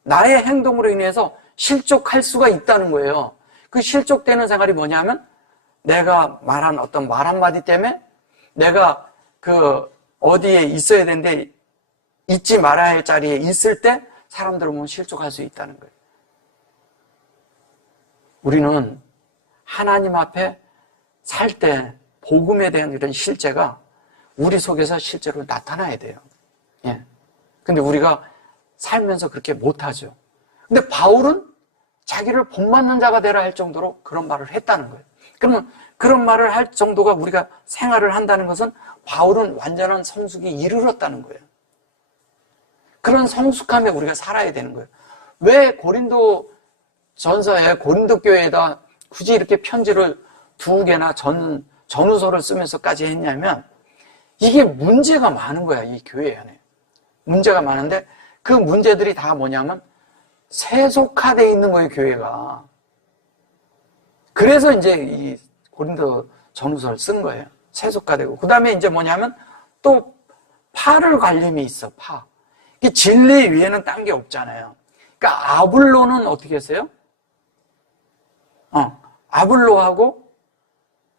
나의 행동으로 인해서 실족할 수가 있다는 거예요. 그 실족되는 생활이 뭐냐면 내가 말한 어떤 말 한마디 때문에 내가 어디에 있어야 되는데 있지 말아야 할 자리에 있을 때 사람들을 보면 실족할 수 있다는 거예요. 우리는 하나님 앞에 살 때 복음에 대한 이런 실제가 우리 속에서 실제로 나타나야 돼요. 근데 우리가 살면서 그렇게 못하죠. 근데 바울은 자기를 본받는 자가 되라 할 정도로 그런 말을 했다는 거예요. 그러면 그런 말을 할 정도가 우리가 생활을 한다는 것은 바울은 완전한 성숙에 이르렀다는 거예요. 그런 성숙함에 우리가 살아야 되는 거예요. 왜 고린도 전서에 고린도 교회에다 굳이 이렇게 편지를 2개나 전후서를 쓰면서까지 했냐면 이게 문제가 많은 거야, 이 교회 안에. 문제가 많은데 그 문제들이 다 뭐냐면 세속화되어 있는 거예요, 교회가. 그래서 이제 이 고린도 전후서를 쓴 거예요. 세속화되고. 그 다음에 이제 뭐냐면 또 파를 관림이 있어, 파. 이 진리 위에는 딴 게 없잖아요. 그러니까 아블로는 어떻게 했어요? 아블로하고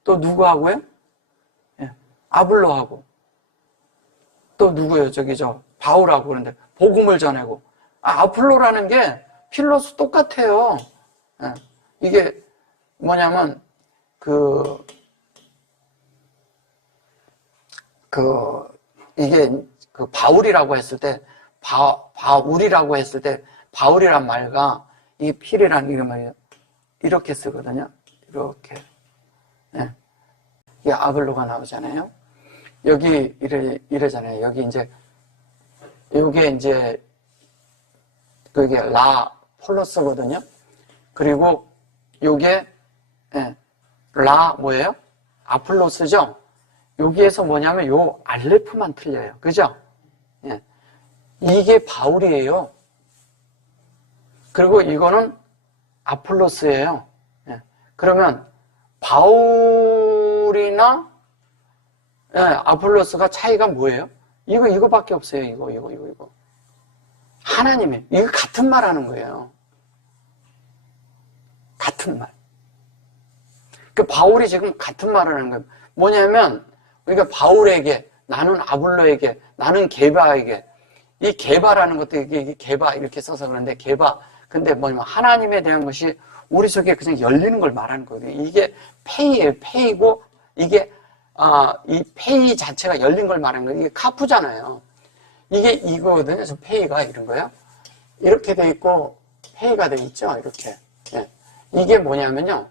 또 누구하고요? 아블로하고 또 누구예요? 바울하고 그러는데 복음을 전하고. 아폴로라는 게 필로스 똑같아요. 예. 이게 뭐냐면 이게 바울이라고 했을 때 바울이라고 했을 때 바울이란 말과 이 필이라는 이름을 이렇게 쓰거든요. 이렇게. 예. 이게 아볼로가 나오잖아요. 여기 이래잖아요. 여기 이제 요게 이제 그게 라 폴로스거든요. 그리고 요게 라 뭐예요? 아폴로스죠. 여기에서 뭐냐면 요 알레프만 틀려요. 그죠? 예. 이게 바울이에요. 그리고 이거는 아폴로스예요. 예. 그러면 바울이나 아폴로스가 차이가 뭐예요? 이거밖에 없어요. 이거. 하나님이 이거 같은 말 하는 거예요. 같은 말. 그 바울이 지금 같은 말을 하는 거예요. 뭐냐면 그러니까 바울에게, 나는 아볼로에게, 나는 게바에게, 이 게바라는 것도 이게 게바 이렇게 써서 그런데 게바, 근데 뭐냐면 하나님에 대한 것이 우리 속에 그냥 열리는 걸 말하는 거예요. 이게 페이예요. 페이고 이게 이 페이 자체가 열린 걸 말하는 거예요. 이게 카푸잖아요. 이게 이거거든요. 저 페이가 이런 거예요. 이렇게 돼 있고 페이가 돼 있죠. 이렇게. 예. 이게 뭐냐면요.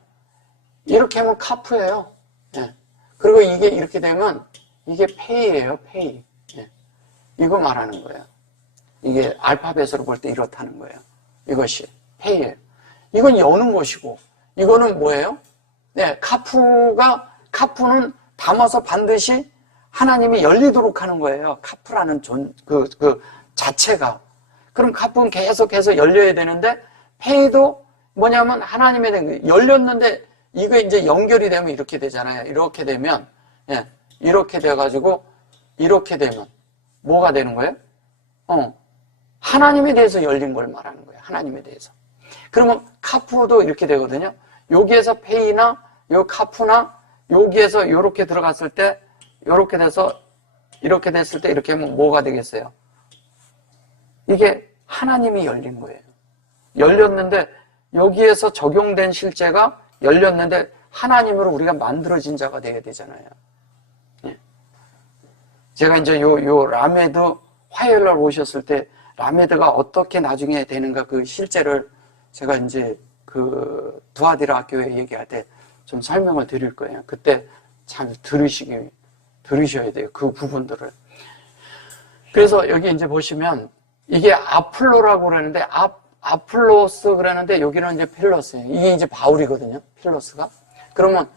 이렇게 하면 카프예요. 예. 그리고 이게 이렇게 되면 이게 페이예요. 페이. 예. 이거 말하는 거예요. 이게 알파벳으로 볼 때 이렇다는 거예요. 이것이 페이예요. 이건 여는 것이고 이거는 뭐예요? 네, 카프는 담아서 반드시 하나님이 열리도록 하는 거예요. 카프라는 그 자체가. 그럼 카프는 계속해서 열려야 되는데 페이도 뭐냐면 하나님에 대한 열렸는데 이거 이제 연결이 되면 이렇게 되잖아요. 이렇게 되면 이렇게 돼가지고 이렇게 되면 뭐가 되는 거예요? 하나님에 대해서 열린 걸 말하는 거예요. 하나님에 대해서. 그러면 카프도 이렇게 되거든요. 여기에서 페이나 요 카프나 여기에서 이렇게 들어갔을 때 이렇게 돼서 이렇게 됐을 때 이렇게 하면 뭐가 되겠어요? 이게 하나님이 열린 거예요. 열렸는데 여기에서 적용된 실제가 열렸는데 하나님으로 우리가 만들어진 자가 되어야 되잖아요. 예. 제가 이제 요 라메드 화요일날 오셨을 때 라메드가 어떻게 나중에 되는가 그 실제를 제가 이제 그 두아디라 학교에 얘기할 때 좀 설명을 드릴 거예요. 그때 잘 들으셔야 돼요. 그 부분들을. 그래서 여기 이제 보시면 이게 아폴로라고 그러는데 아폴로스 그러는데 여기는 이제 필로스예요. 이게 이제 바울이거든요. 필로스가. 그러면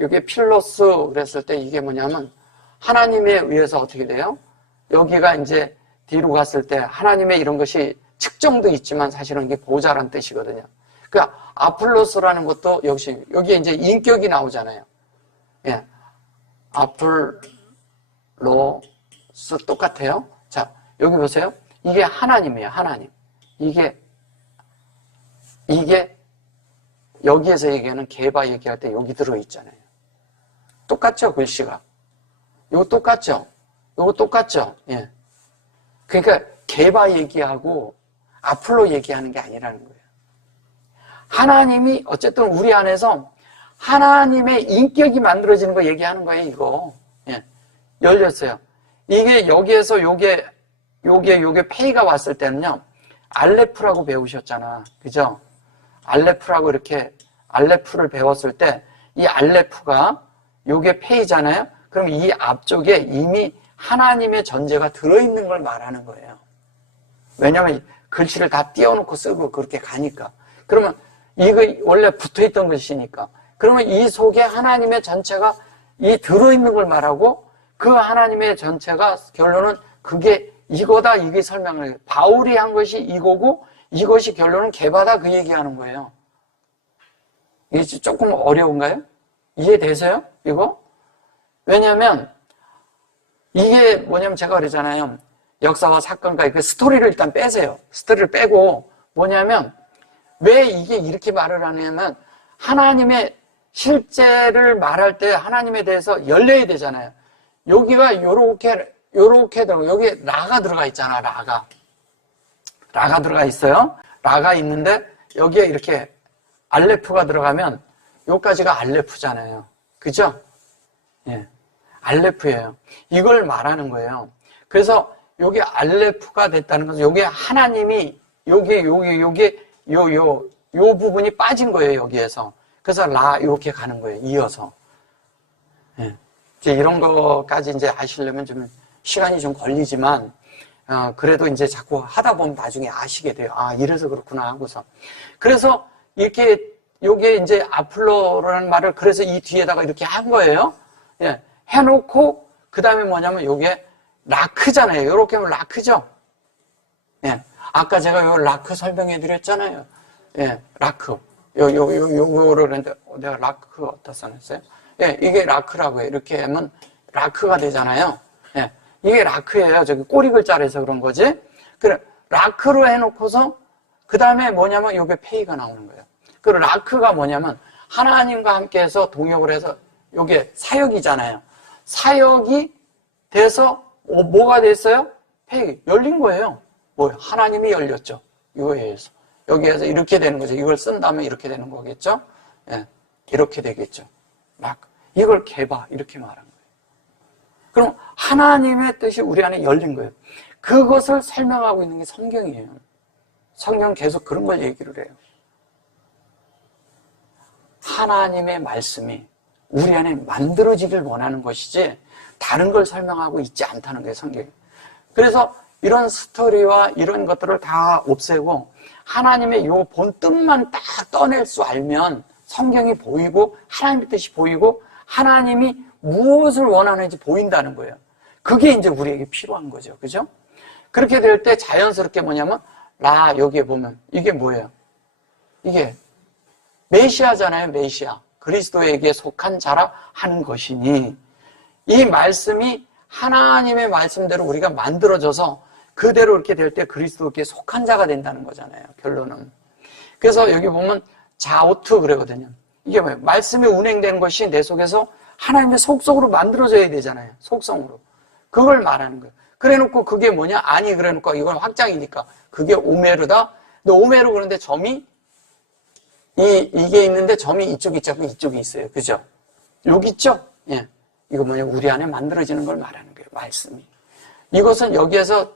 여기 필로스 그랬을 때 이게 뭐냐면 하나님에 의해서 어떻게 돼요? 여기가 이제 뒤로 갔을 때 하나님의 이런 것이 측정도 있지만 사실은 이게 보좌란 뜻이거든요. 그러니까 아폴로스라는 것도 역시 여기에 이제 인격이 나오잖아요. 예. 아폴로스 똑같아요. 자, 여기 보세요. 이게 하나님이에요. 하나님. 이게 여기에서 얘기하는 게바 얘기할 때 여기 들어있잖아요. 똑같죠? 글씨가. 이거 똑같죠? 이거 똑같죠? 예. 그러니까 게바 얘기하고 아폴로 얘기하는 게 아니라는 거예요. 하나님이 어쨌든 우리 안에서 하나님의 인격이 만들어지는 거 얘기하는 거예요. 이거. 예. 열렸어요. 이게 여기에서 요게 페이가 왔을 때는요. 알레프라고 배우셨잖아. 그죠? 알레프라고 이렇게 알레프를 배웠을 때 이 알레프가 요게 페이잖아요. 그럼 이 앞쪽에 이미 하나님의 전제가 들어있는 걸 말하는 거예요. 왜냐하면 글씨를 다 띄워놓고 쓰고 그렇게 가니까. 그러면 이거 원래 붙어있던 것이니까. 그러면 이 속에 하나님의 전체가 이 들어있는 걸 말하고 그 하나님의 전체가 결론은 그게 이거다 이게 설명을 해요. 바울이 한 것이 이거고 이것이 결론은 게바다 그 얘기하는 거예요. 이게 조금 어려운가요? 이해되세요? 이거? 왜냐하면 이게 뭐냐면 제가 그러잖아요. 역사와 사건과 그 스토리를 일단 빼세요. 스토리를 빼고 뭐냐면 왜 이게 이렇게 말을 하냐면 하나님의 실제를 말할 때 하나님에 대해서 열려야 되잖아요. 여기가 요렇게 들어가, 여기 라가 들어가 있잖아, 라가. 라가 들어가 있어요. 라가 있는데, 여기에 이렇게 알레프가 들어가면, 요까지가 알레프잖아요. 그죠? 예. 알레프예요. 이걸 말하는 거예요. 그래서 요게 알레프가 됐다는 것은, 요게 하나님이, 요 부분이 빠진 거예요, 여기에서. 그래서 라, 이렇게 가는 거예요, 이어서. 예. 이제 이런 거까지 이제 아시려면 좀 시간이 좀 걸리지만, 그래도 이제 자꾸 하다 보면 나중에 아시게 돼요. 아, 이래서 그렇구나 하고서. 그래서 이렇게, 요게 이제 아플로라는 말을 그래서 이 뒤에다가 이렇게 한 거예요. 예. 해놓고, 그 다음에 뭐냐면 요게 라크잖아요. 요렇게 하면 라크죠? 예. 아까 제가 요 라크 설명해 드렸잖아요. 예. 라크. 요거를 그랬는데, 내가 라크 어디다 써놨어요? 예. 이게 라크라고 해요. 이렇게 하면 라크가 되잖아요. 예. 이게 라크예요. 저기 꼬리 글자로 해서 그런 거지. 그래. 라크로 해놓고서, 그 다음에 뭐냐면 요게 페이가 나오는 거예요. 그 라크가 뭐냐면, 하나님과 함께 해서 동역을 해서, 요게 사역이잖아요. 사역이 돼서, 뭐가 됐어요? 페이. 열린 거예요. 뭐, 하나님이 열렸죠. 이거에 의해서. 여기에서 이렇게 되는 거죠. 이걸 쓴 다음에 이렇게 되는 거겠죠? 예. 이렇게 되겠죠. 라크. 이걸 개바. 이렇게 말한 거예요. 그럼 하나님의 뜻이 우리 안에 열린 거예요. 그것을 설명하고 있는 게 성경이에요. 성경은 계속 그런 걸 얘기를 해요. 하나님의 말씀이 우리 안에 만들어지길 원하는 것이지 다른 걸 설명하고 있지 않다는 거예요, 성경이. 그래서 이런 스토리와 이런 것들을 다 없애고 하나님의 요 본 뜻만 딱 떠낼 수 알면 성경이 보이고 하나님의 뜻이 보이고 하나님이 무엇을 원하는지 보인다는 거예요. 그게 이제 우리에게 필요한 거죠. 그죠? 그렇게 될 때 자연스럽게 뭐냐면 여기에 보면 이게 뭐예요? 이게 메시아잖아요. 메시아. 그리스도에게 속한 자라 하는 것이니 이 말씀이 하나님의 말씀대로 우리가 만들어져서 그대로 이렇게 될 때 그리스도께 속한 자가 된다는 거잖아요. 결론은. 그래서 여기 보면 자오트 그러거든요. 이게 뭐예요? 말씀이 운행되는 것이 내 속에서 하나님의 속성으로 만들어져야 되잖아요. 속성으로. 그걸 말하는 거예요. 그래 놓고 그게 뭐냐? 아니, 그래 놓고 이건 확장이니까. 그게 오메르다. 근데 오메르 그런데 점이 이게 있는데 점이 이쪽이 있고 이쪽이 있어요. 그죠? 여기 있죠? 예. 이거 뭐냐? 우리 안에 만들어지는 걸 말하는 거예요. 말씀이. 이것은 여기에서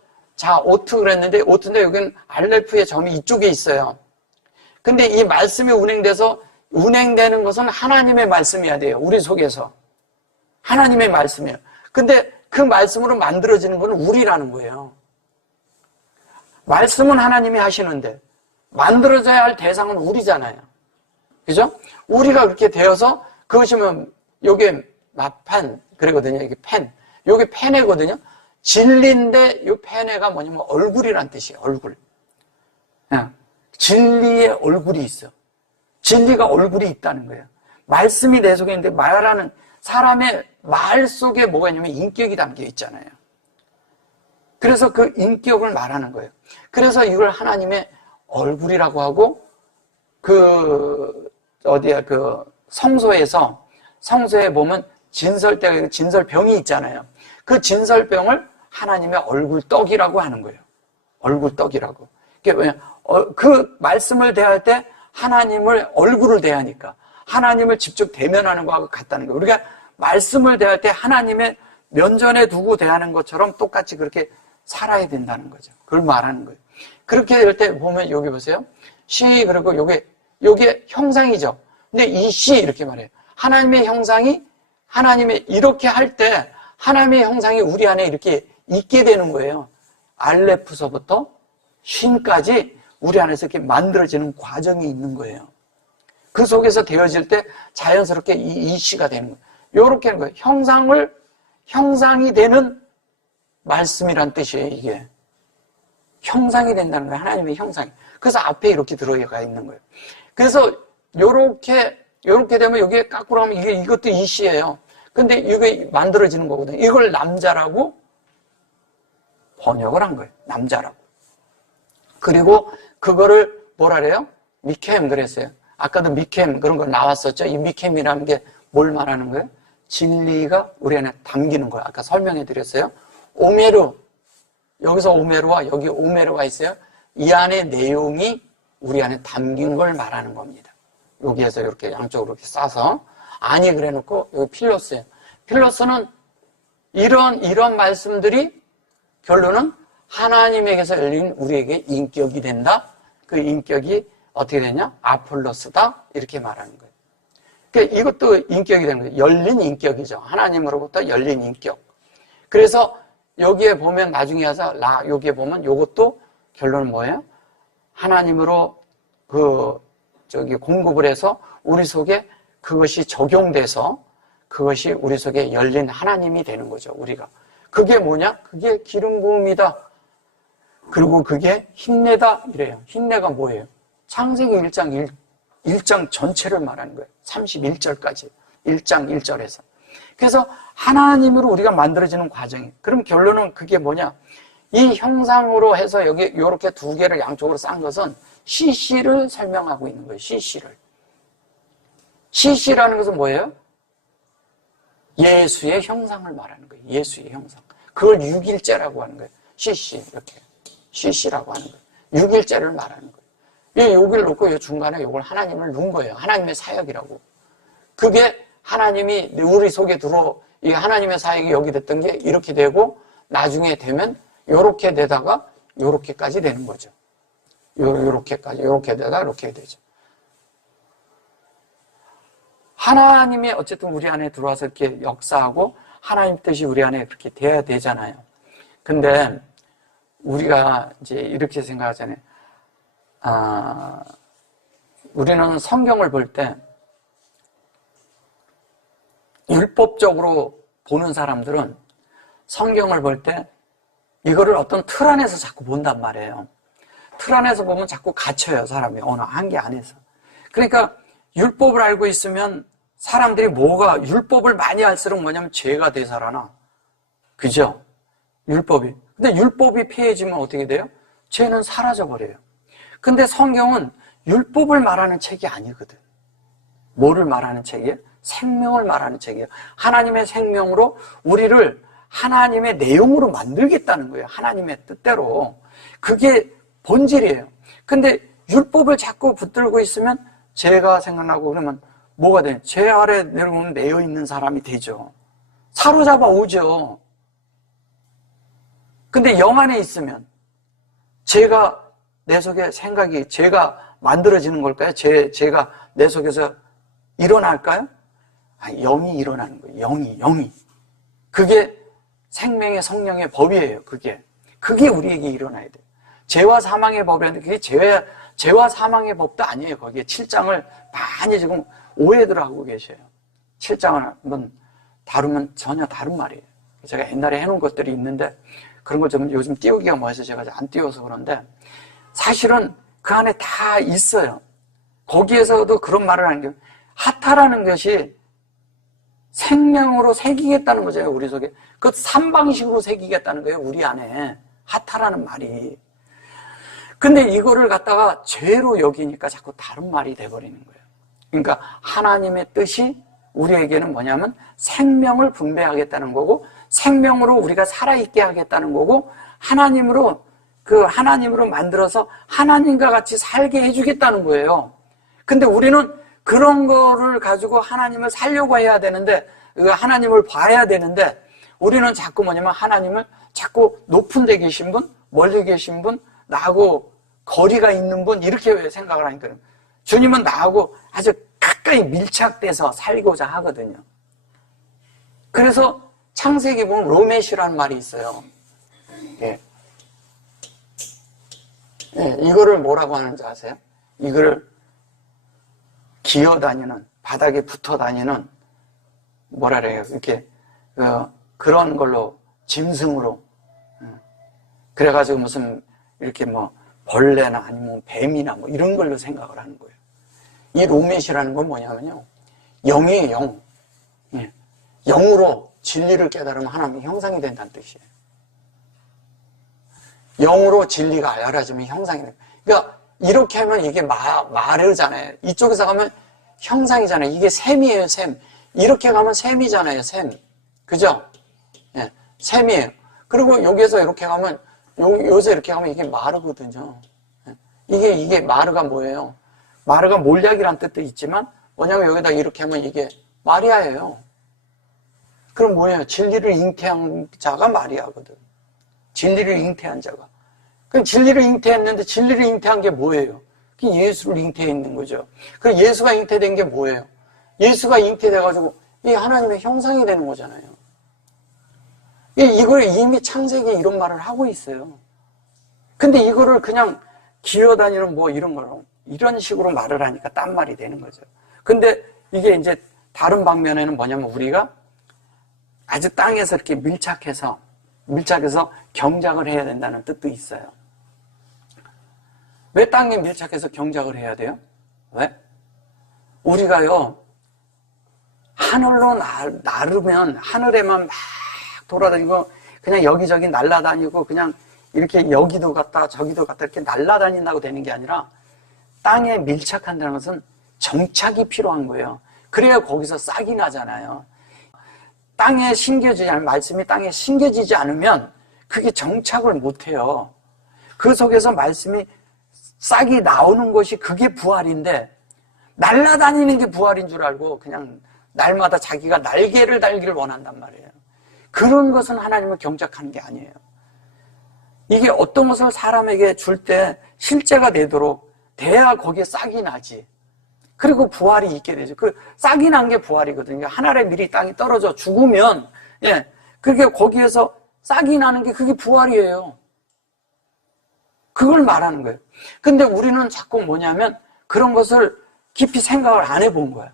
오트 그랬는데 오트인데 여기는 알레프의 점이 이쪽에 있어요. 근데 이 말씀이 운행되는 것은 하나님의 말씀이어야 돼요. 우리 속에서. 하나님의 말씀이에요. 근데 그 말씀으로 만들어지는 건 우리라는 거예요. 말씀은 하나님이 하시는데 만들어져야 할 대상은 우리잖아요. 그죠? 우리가 그렇게 되어서 그것이 뭐 요게 마판 그러거든요. 이게 펜. 요게 페네거든요. 진리인데 요 페네가 뭐냐면 얼굴이란 뜻이에요. 얼굴. 진리의 얼굴이 있어. 진리가 얼굴이 있다는 거예요. 말씀이 내 속에 있는데 말하는 사람의 말 속에 뭐가 있냐면 인격이 담겨 있잖아요. 그래서 그 인격을 말하는 거예요. 그래서 이걸 하나님의 얼굴이라고 하고 성소에 보면 진설병이 있잖아요. 그 진설병을 하나님의 얼굴떡이라고 하는 거예요. 얼굴떡이라고. 그게 뭐냐? 그 말씀을 대할 때 하나님을 얼굴을 대하니까 하나님을 직접 대면하는 것하고 같다는 거예요. 우리가 말씀을 대할 때 하나님의 면전에 두고 대하는 것처럼 똑같이 그렇게 살아야 된다는 거죠. 그걸 말하는 거예요. 그렇게 될 때 보면 여기 보세요. 시 그리고 요게 형상이죠. 근데 이 시 이렇게 말해요. 하나님의 형상이 하나님의 이렇게 할 때 하나님의 형상이 우리 안에 이렇게 있게 되는 거예요. 알레프서부터 쉰까지 우리 안에서 이렇게 만들어지는 과정이 있는 거예요. 그 속에서 되어질 때 자연스럽게 이 시가 되는 거예요. 요렇게 하는 거예요. 형상이 되는 말씀이란 뜻이에요, 이게. 형상이 된다는 거예요. 하나님의 형상이. 그래서 앞에 이렇게 들어가 있는 거예요. 그래서 요렇게 되면 여기에 까꾸로 하면 이것도 이 시예요. 근데 이게 만들어지는 거거든요. 이걸 남자라고 번역을 한 거예요. 남자라고. 그리고 그거를 뭐라 그래요? 미켐 그랬어요. 아까도 미켐 그런 거 나왔었죠. 이 미켐이라는 게 뭘 말하는 거예요? 진리가 우리 안에 담기는 거예요. 아까 설명해 드렸어요. 오메르, 여기서 오메르와 여기 오메르가 있어요. 이 안에 내용이 우리 안에 담긴 걸 말하는 겁니다. 여기에서 이렇게 양쪽으로 이렇게 싸서. 아니, 그래 놓고, 여기 필로스예요. 필로스는 이런 말씀들이 결론은 하나님에게서 열린 우리에게 인격이 된다. 그 인격이 어떻게 되냐? 아폴로스다. 이렇게 말하는 거예요. 그러니까 이것도 인격이 되는 거예요. 열린 인격이죠. 하나님으로부터 열린 인격. 그래서 여기에 보면 나중에 와서 여기에 보면 이것도 결론은 뭐예요? 하나님으로 공급을 해서 우리 속에 그것이 적용돼서 그것이 우리 속에 열린 하나님이 되는 거죠. 우리가. 그게 뭐냐? 그게 기름 부음이다. 그리고 그게 힘내다 이래요. 힘내가 뭐예요? 창세기 1장 전체를 말하는 거예요. 31절까지. 1장 1절에서. 그래서 하나님으로 우리가 만들어지는 과정이에요. 그럼 결론은 그게 뭐냐? 이 형상으로 해서 여기 이렇게 두 개를 양쪽으로 싼 것은 CC를 설명하고 있는 거예요. CC를. CC라는 것은 뭐예요? 예수의 형상을 말하는 거예요. 예수의 형상. 그걸 6일째라고 하는 거예요. CC 이렇게. CC라고 하는 거예요. 6일째를 말하는 거예요. 여기를 놓고 이 중간에 이걸 하나님을 놓은 거예요. 하나님의 사역이라고. 그게 하나님이 우리 속에 이 하나님의 사역이 여기 됐던 게 이렇게 되고 나중에 되면 요렇게 되다가 요렇게까지 되는 거죠. 요렇게까지, 요렇게 되다가 이렇게 되죠. 하나님이 어쨌든 우리 안에 들어와서 이렇게 역사하고 하나님 뜻이 우리 안에 그렇게 돼야 되잖아요. 근데 우리가 이제 이렇게 생각하잖아요. 우리는 성경을 볼 때 율법적으로 보는 사람들은 성경을 볼 때 이거를 어떤 틀 안에서 자꾸 본단 말이에요. 틀 안에서 보면 자꾸 갇혀요, 사람이. 어느 한계 안에서. 그러니까 율법을 알고 있으면 사람들이 율법을 많이 할수록 뭐냐면 죄가 되살아나. 그죠? 율법이. 근데 율법이 폐해지면 어떻게 돼요? 죄는 사라져버려요. 근데 성경은 율법을 말하는 책이 아니거든. 뭐를 말하는 책이에요? 생명을 말하는 책이에요. 하나님의 생명으로 우리를 하나님의 내용으로 만들겠다는 거예요. 하나님의 뜻대로. 그게 본질이에요. 근데 율법을 자꾸 붙들고 있으면 죄가 생각나고 그러면 뭐가 돼요? 죄 아래 내려 있는 사람이 되죠. 사로잡아 오죠. 근데 영 안에 있으면 죄가 내 속에 죄가 만들어지는 걸까요? 죄가 내 속에서 일어날까요? 영이 일어나는 거예요. 영이. 그게 생명의 성령의 법이에요. 그게 우리에게 일어나야 돼요. 죄와 사망의 법이라는데 그게 죄와 사망의 법도 아니에요. 거기에 7장을 많이 지금 오해들 하고 계셔요. 7장을 한번 다루면 전혀 다른 말이에요. 제가 옛날에 해놓은 것들이 있는데 그런 걸 좀 요즘 띄우기가 뭐해서 제가 안 띄워서 그런데 사실은 그 안에 다 있어요. 거기에서도 그런 말을 하는 게 하타라는 것이 생명으로 새기겠다는 거죠. 우리 속에. 그 삼방식으로 새기겠다는 거예요. 우리 안에. 하타라는 말이. 근데 이거를 갖다가 죄로 여기니까 자꾸 다른 말이 돼버리는 거예요. 그러니까 하나님의 뜻이 우리에게는 뭐냐면 생명을 분배하겠다는 거고 생명으로 우리가 살아있게 하겠다는 거고 하나님으로 만들어서 하나님과 같이 살게 해주겠다는 거예요. 근데 우리는 그런 거를 가지고 하나님을 살려고 해야 되는데 하나님을 봐야 되는데 우리는 자꾸 뭐냐면 하나님을 자꾸 높은 데 계신 분, 멀리 계신 분, 나하고 거리가 있는 분 이렇게 생각을 하니까 주님은 나하고 아주 가까이 밀착돼서 살고자 하거든요. 그래서 창세기 보면 로메시라는 말이 있어요. 예. 예, 이거를 뭐라고 하는지 아세요? 이거를 기어다니는, 바닥에 붙어 다니는, 뭐라 그래요? 이렇게, 그런 걸로, 짐승으로. 그래가지고 무슨, 이렇게 벌레나 아니면 뱀이나 이런 걸로 생각을 하는 거예요. 이 로메시라는 건 뭐냐면요. 영이에요, 영. 예. 영으로 진리를 깨달으면 하나님의 형상이 된다는 뜻이에요. 영으로 진리가 알아지면 형상이 된다. 그러니까, 이렇게 하면 이게 마르잖아요. 이쪽에서 가면 형상이잖아요. 이게 샘이에요, 샘. 이렇게 가면 샘이잖아요, 샘. 그죠? 예, 샘이에요. 그리고 여기에서 이렇게 가면, 요새 이렇게 가면 이게 마르거든요. 이게 마르가 뭐예요? 마르가 몰약이란 뜻도 있지만, 뭐냐면 여기다 이렇게 하면 이게 마리아예요. 그럼 뭐예요? 진리를 잉태한 자가 마리아거든. 진리를 잉태한 자가. 그럼 진리를 잉태했는데 진리를 잉태한 게 뭐예요? 그게 예수를 잉태했는 거죠. 그 예수가 잉태된 게 뭐예요? 예수가 잉태돼가지고 이 하나님의 형상이 되는 거잖아요. 이걸 이미 창세기에 이런 말을 하고 있어요. 근데 이거를 그냥 기어다니는 뭐 이런 거로 이런 식으로 말을 하니까 딴 말이 되는 거죠. 근데 이게 이제 다른 방면에는 뭐냐면 우리가 아주 땅에서 이렇게 밀착해서 경작을 해야 된다는 뜻도 있어요. 왜 땅에 밀착해서 경작을 해야 돼요? 왜? 우리가요, 하늘로 나르면 하늘에만 막 돌아다니고 그냥 여기저기 날아다니고 그냥 이렇게 여기도 갔다 저기도 갔다 이렇게 날아다닌다고 되는 게 아니라 땅에 밀착한다는 것은 정착이 필요한 거예요. 그래야 거기서 싹이 나잖아요. 땅에 심겨지지 않으면, 말씀이 땅에 심겨지지 않으면 그게 정착을 못해요. 그 속에서 말씀이 싹이 나오는 것이 그게 부활인데 날아다니는 게 부활인 줄 알고 그냥 날마다 자기가 날개를 달기를 원한단 말이에요. 그런 것은 하나님을 경작하는 게 아니에요. 이게 어떤 것을 사람에게 줄 때 실제가 되도록 돼야 거기에 싹이 나지. 그리고 부활이 있게 되죠. 그 싹이 난 게 부활이거든요. 하늘에 미리 땅이 떨어져 죽으면, 그게 거기에서 싹이 나는 게 그게 부활이에요. 그걸 말하는 거예요. 근데 우리는 자꾸 뭐냐면 그런 것을 깊이 생각을 안 해본 거예요.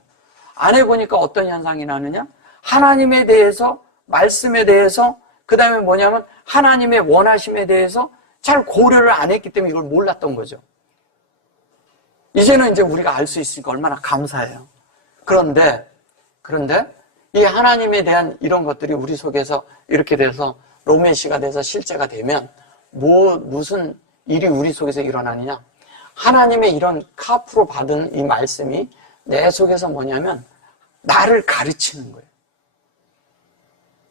안 해보니까 어떤 현상이 나느냐? 하나님에 대해서, 말씀에 대해서, 그 다음에 뭐냐면 하나님의 원하심에 대해서 잘 고려를 안 했기 때문에 이걸 몰랐던 거죠. 이제는 이제 우리가 알 수 있으니까 얼마나 감사해요. 그런데 이 하나님에 대한 이런 것들이 우리 속에서 이렇게 돼서 로맨시가 돼서 실제가 되면 무슨 일이 우리 속에서 일어나느냐? 하나님의 이런 카프로 받은 이 말씀이 내 속에서 뭐냐면 나를 가르치는 거예요.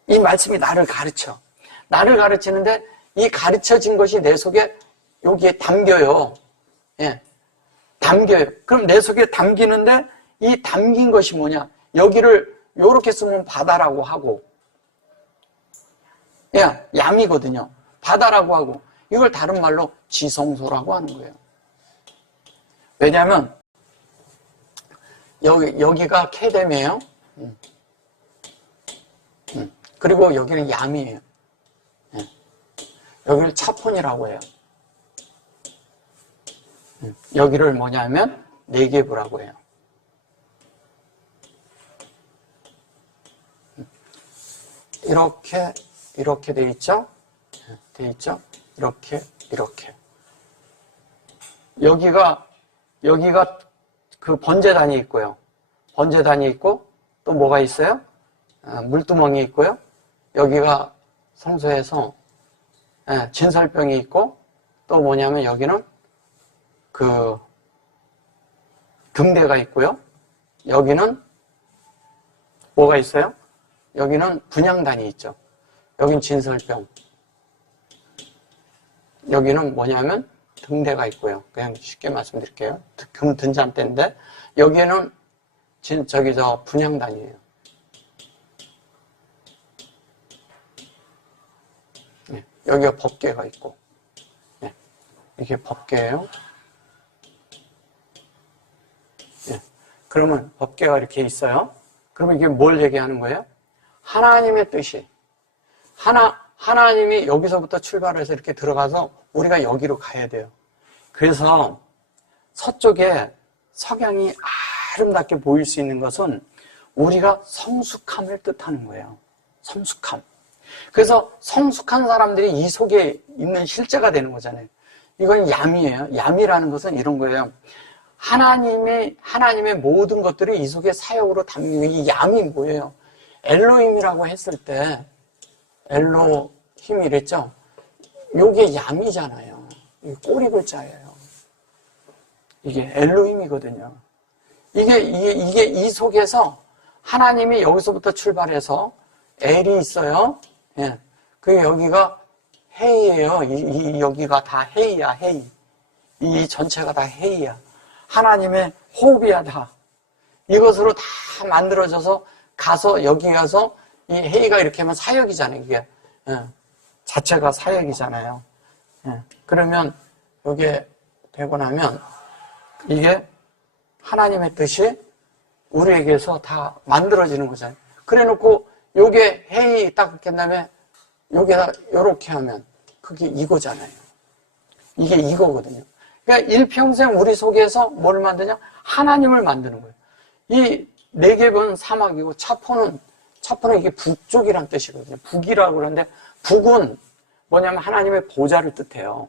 이 말씀이 나를 가르쳐. 나를 가르치는데 이 가르쳐진 것이 내 속에 여기에 담겨요. 담겨요. 그럼 내 속에 담기는데 이 담긴 것이 뭐냐? 여기를 요렇게 쓰면 바다라고 하고, 얌이거든요. 바다라고 하고, 이걸 다른 말로 지성소라고 하는 거예요. 왜냐하면 여기가 케뎀이에요. 그리고 여기는 얌이에요. 여기를 차폰이라고 해요. 여기를 뭐냐면 네게브라고 해요. 이렇게 돼 있죠? 돼 있죠? 이렇게. 여기가 그 번제단이 있고요. 번제단이 있고, 또 뭐가 있어요? 물두멍이 있고요. 여기가 성소에서 진설병이 있고, 또 뭐냐면 여기는 그 등대가 있고요. 여기는 뭐가 있어요? 여기는 분향단이 있죠. 여긴 진설병. 여기는 뭐냐면 등대가 있고요. 그냥 쉽게 말씀드릴게요. 금 등잔대인데 여기에는 분향단이에요. 여기가 법궤가 있고, 이게 법궤예요. 그러면 법궤가 이렇게 있어요. 그러면 이게 뭘 얘기하는 거예요? 하나님의 뜻이, 하나님이 여기서부터 출발해서 이렇게 들어가서 우리가 여기로 가야 돼요. 그래서 서쪽에 석양이 아름답게 보일 수 있는 것은 우리가 성숙함을 뜻하는 거예요. 성숙함. 그래서 성숙한 사람들이 이 속에 있는 실제가 되는 거잖아요. 이건 얌이에요. 얌이라는 것은 이런 거예요. 하나님의 모든 것들이 이 속에 사역으로 담기고, 이 얌이 뭐예요? 엘로힘이라고 했을 때, 엘로힘 이랬죠? 요게 얌이잖아요. 이게 꼬리 글자예요. 이게 엘로힘이거든요. 이게 이 속에서 하나님이 여기서부터 출발해서 엘이 있어요. 여기가 해이에요. 여기가 다 해이야, 해이. 이 전체가 다 해이야. 하나님의 호흡이야, 다. 이것으로 다 만들어져서 여기 가서 이 해이가 이렇게 하면 사역이잖아요, 이게. 자체가 사역이잖아요. 그러면 이게 되고 나면 이게 하나님의 뜻이 우리에게서 다 만들어지는 거잖아요. 그래 놓고 요게 해이 딱 그렇게 한 다음에 요게다 요렇게 하면 그게 이거잖아요. 이게 이거거든요. 그러니까 일평생 우리 속에서 뭘 만드냐? 하나님을 만드는 거예요. 이 네겝은 사막이고 차포는 이게 북쪽이란 뜻이거든요. 북이라고 그러는데 북은 뭐냐면 하나님의 보좌를 뜻해요.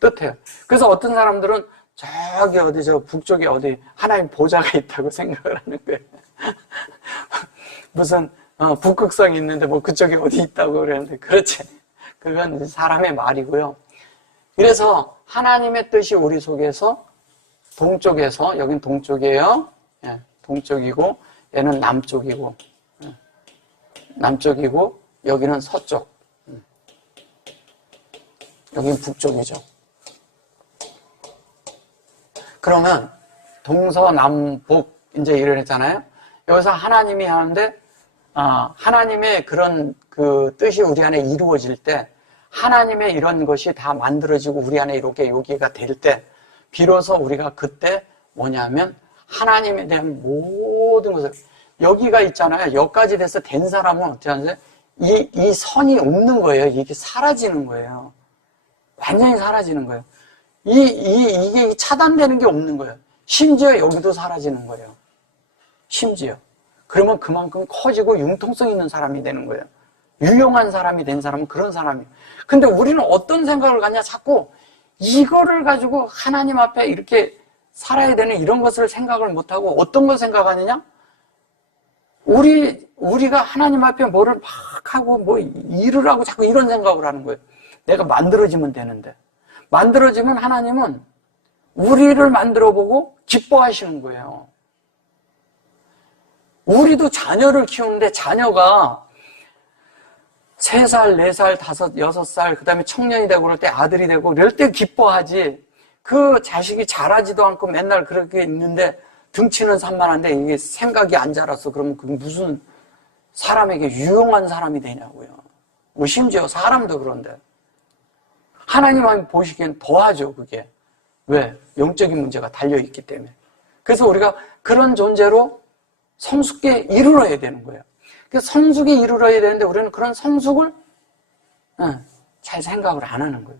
뜻해요. 그래서 어떤 사람들은 저기 어디 저 북쪽에 어디 하나님 보좌가 있다고 생각을 하는 거예요. 무슨 북극성이 있는데 뭐 그쪽에 어디 있다고 그러는데 그렇지. 그건 사람의 말이고요. 그래서 하나님의 뜻이 우리 속에서 동쪽에서 여긴 동쪽이에요. 동쪽이고 얘는 남쪽이고 남쪽이고 여기는 서쪽. 여긴 북쪽이죠. 그러면 동서남북 이제 이를 했잖아요. 여기서 하나님이 하는데 하나님의 그런 그 뜻이 우리 안에 이루어질 때 하나님의 이런 것이 다 만들어지고 우리 안에 이렇게 여기가 될 때 비로소 우리가 그때 뭐냐면 하나님에 대한 모든 것을 여기가 있잖아요. 여기까지 돼서 된 사람은 어떻게 하는지 이 선이 없는 거예요. 이게 사라지는 거예요. 완전히 사라지는 거예요. 이게 차단되는 게 없는 거예요. 심지어 여기도 사라지는 거예요. 심지어. 그러면 그만큼 커지고 융통성 있는 사람이 되는 거예요. 유용한 사람이 된 사람은 그런 사람이에요. 근데 우리는 어떤 생각을 갖냐? 자꾸 이거를 가지고 하나님 앞에 이렇게 살아야 되는 이런 것을 생각을 못하고 어떤 걸 생각하느냐? 우리가 하나님 앞에 뭐를 막 하고 뭐 일을 하고 자꾸 이런 생각을 하는 거예요. 내가 만들어지면 되는데. 만들어지면 하나님은 우리를 만들어보고 기뻐하시는 거예요. 우리도 자녀를 키우는데 자녀가 3살, 4살, 5, 6살, 그 다음에 청년이 되고 그럴 때 아들이 되고 이럴 때 기뻐하지. 그 자식이 자라지도 않고 맨날 그렇게 있는데 등치는 산만한데 이게 생각이 안 자라서 그러면 그게 무슨 사람에게 유용한 사람이 되냐고요. 뭐 심지어 사람도 그런데. 하나님이 보시기엔 더하죠, 그게. 왜? 영적인 문제가 달려있기 때문에. 그래서 우리가 그런 존재로 성숙게 이르러야 되는 거예요. 그래서 성숙에 이르러야 되는데 우리는 그런 성숙을 잘 생각을 안 하는 거예요.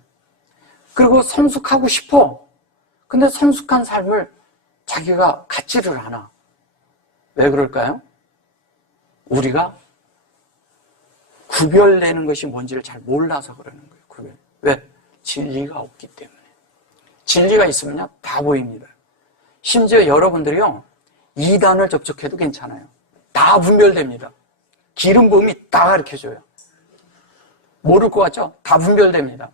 그리고 성숙하고 싶어. 근데 성숙한 삶을 자기가 갖지를 않아. 왜 그럴까요? 우리가 구별되는 것이 뭔지를 잘 몰라서 그러는 거예요. 구별. 왜? 진리가 없기 때문에. 진리가 있으면요, 다 보입니다. 심지어 여러분들이요, 이단을 접촉해도 괜찮아요. 다 분별됩니다. 기름 부음이 다 가르쳐줘요. 모를 것 같죠? 다 분별됩니다.